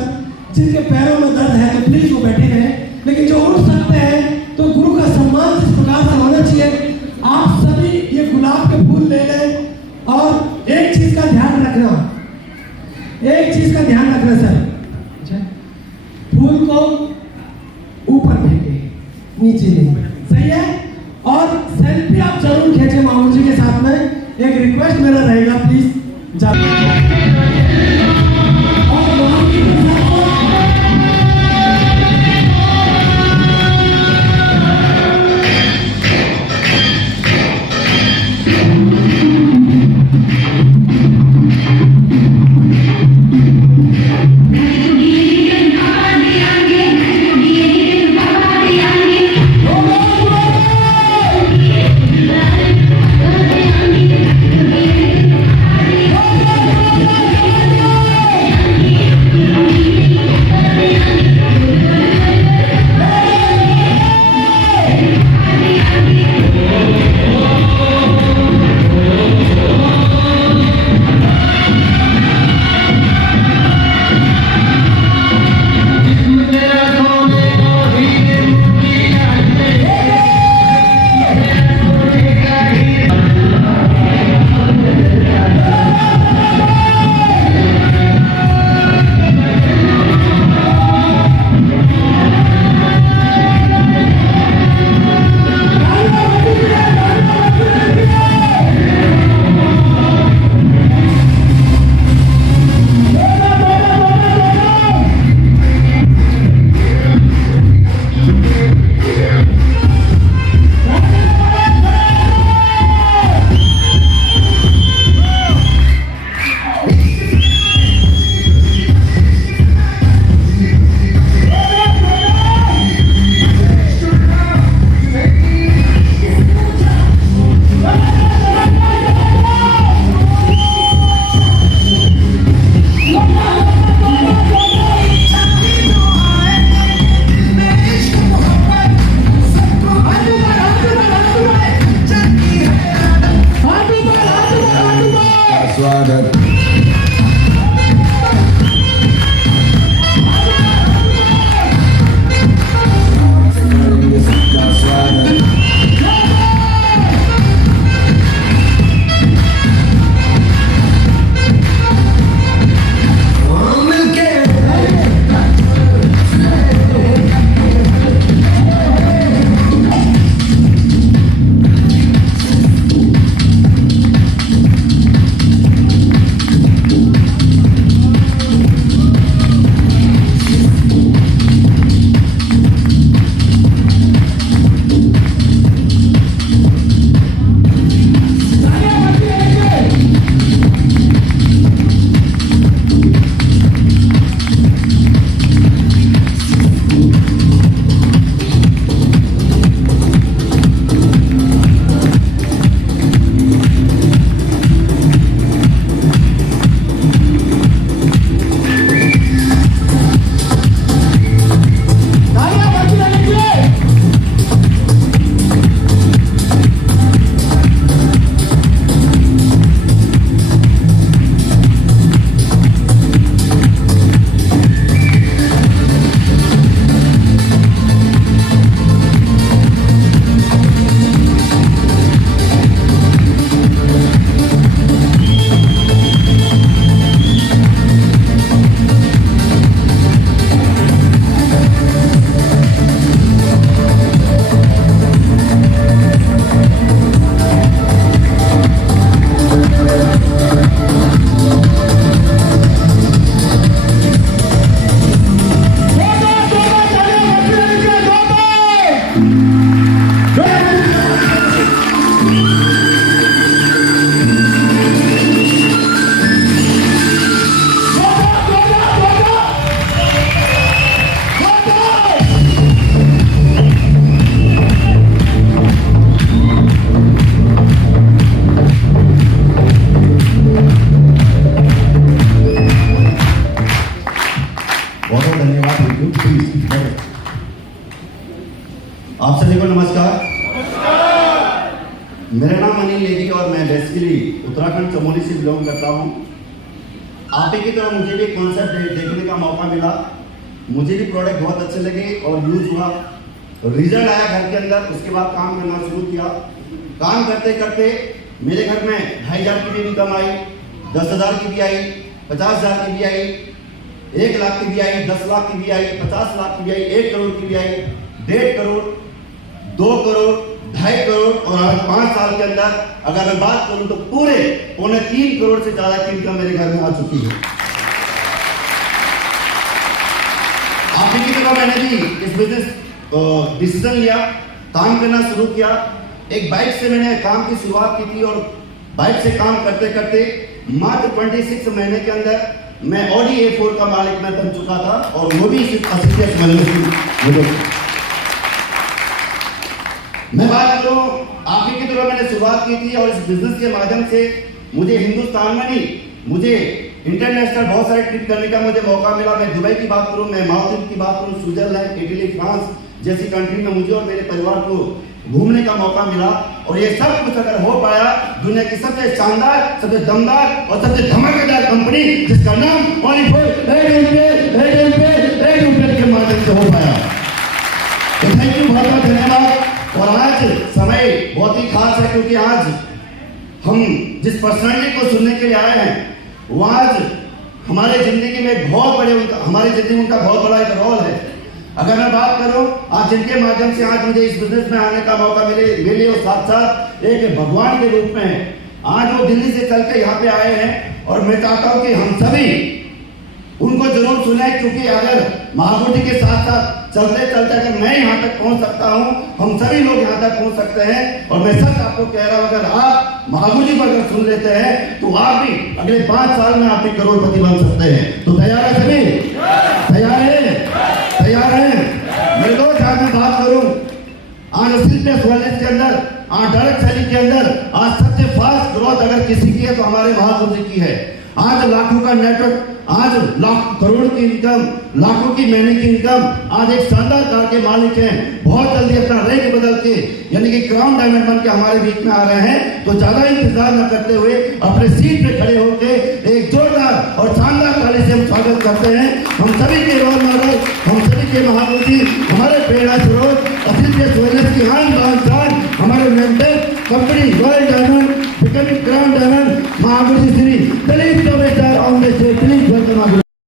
जिनके पैरों में दर्द है तो प्लीज वो बैठे रहें, लेकिन जो उठ सकते हैं तो गुरु का सम्मान जिस प्रकार से होना चाहिए, आप सभी ये गुलाब के फूल ले लें। और एक चीज का ध्यान रखना सर, फूल को नीचे नहीं, सही है। और सेल्फी आप जरूर खींचे मामू जी के साथ में, एक रिक्वेस्ट मेरा रहेगा प्लीज। आप सभी को नमस्कार। मेरा नाम अनिल नेगी और मैं बेसिकली उत्तराखंड चमोली से बिलोंग करता हूँ। आप ही की तरह मुझे भी कॉन्सेप्ट देखने का मौका मिला, मुझे भी प्रोडक्ट बहुत अच्छे लगे और यूज हुआ, रिजल्ट आया घर के अंदर। उसके बाद काम करना शुरू किया। काम करते करते मेरे घर में 2,500 की भी इनकम आई, 10,000 की भी आई, 50,000 की भी आई, 1 लाख की भी आई, 10 लाख की भी आई, 50 लाख की भी आई, 1 करोड़ की भी आई, 1.5 करोड़ 2 करोड़, 2.5 करोड़ और आज 5 साल के अंदर अगर मैं बात करूं तो पूरे 3.25 करोड़ से ज्यादा की इनकम मेरे घर में आ चुकी है। आप की तरह मैंने भी इस बिजनेस डिसीजन लिया, काम करना शुरू किया। एक बाइक से मैंने काम की शुरुआत की थी और बाइक से काम करते करते मात्र 26 महीने के अंदर मैं ऑडी A4 का मालिक मैं बन चुका था और वो भी सिर्फ 80 महीने से। मैं बात करूं आप ही की तरह मैंने शुरुआत की थी और इस बिजनेस के माध्यम से मुझे हिंदुस्तान में नहीं, मुझे इंटरनेशनल बहुत सारे ट्रिप करने का मुझे मौका मिला। मैं दुबई की बात करूं, मैं मालदीव की बात करूं, स्विट्जरलैंड, इटली, फ्रांस जैसी कंट्री में मुझे और मेरे परिवार को घूमने का मौका मिला। और ये सब कुछ अगर हो पाया दुनिया की सबसे शानदार, सबसे दमदार और सबसे धमाकेदार कंपनी जिसका नाम ओनली फॉर ₹1 के माध्यम से हो पाया। तो थैंक यू, बहुत बहुत धन्यवाद। और आज समय बहुत ही खास है क्योंकि आज हम जिस पर्सनालिटी को सुनने के लिए आए हैं वो आज हमारे जिंदगी में बहुत बड़े हमारी जिंदगी में उनका बहुत बड़ा एक रोल है। अगर मैं बात करूं आज जिनके माध्यम से आज मुझे इस बिजनेस में आने का मौका मिले और साथ साथ एक भगवान के रूप में आज वो दिल्ली से चल के यहाँ पे आए हैं और मैं चाहता हूं कि हम सभी उनको जरूर सुने क्योंकि अगर महागुरु जी के साथ साथ चलते चलते अगर मैं यहाँ तक पहुंच सकता हूँ, हम सभी लोग यहाँ तक पहुंच सकते हैं। और मैं सच आपको कह रहा हूँ अगर आप महागुरु जी को अगर सुन लेते हैं तो आप भी अगले 5 साल में आप भी करोड़पति बन सकते हैं। तो तैयार है सभी? तैयार है? तैयार है? मेरे दोस्त आज मैं बात करूं आज सिर्फ वेलनेस के अंदर, आज डायरेक्ट सेलिंग के अंदर आज सबसे फास्ट ग्रोथ अगर किसी की है तो हमारे महागुरु जी की है। आज लाखों का नेटवर्क, आज लाख करोड़ की इनकम, लाखों की महीने की इनकम, आज एक शानदार कार के मालिक हैं। बहुत जल्दी अपना रैंक बदल के यानी कि क्राउन डायमंड बन के हमारे बीच में आ रहे हैं। तो ज्यादा इंतजार न करते हुए अपने सीट पे खड़े होकर एक जोरदार और शानदार ताली से हम स्वागत करते हैं। हम सभी के रोल मॉडल, हम सभी के महागुरु जी, हमारे प्रेरणा स्रोत की शान हमारे mentor company royal diamond, becoming crown diamond, Mahaguru ji Shri Dilip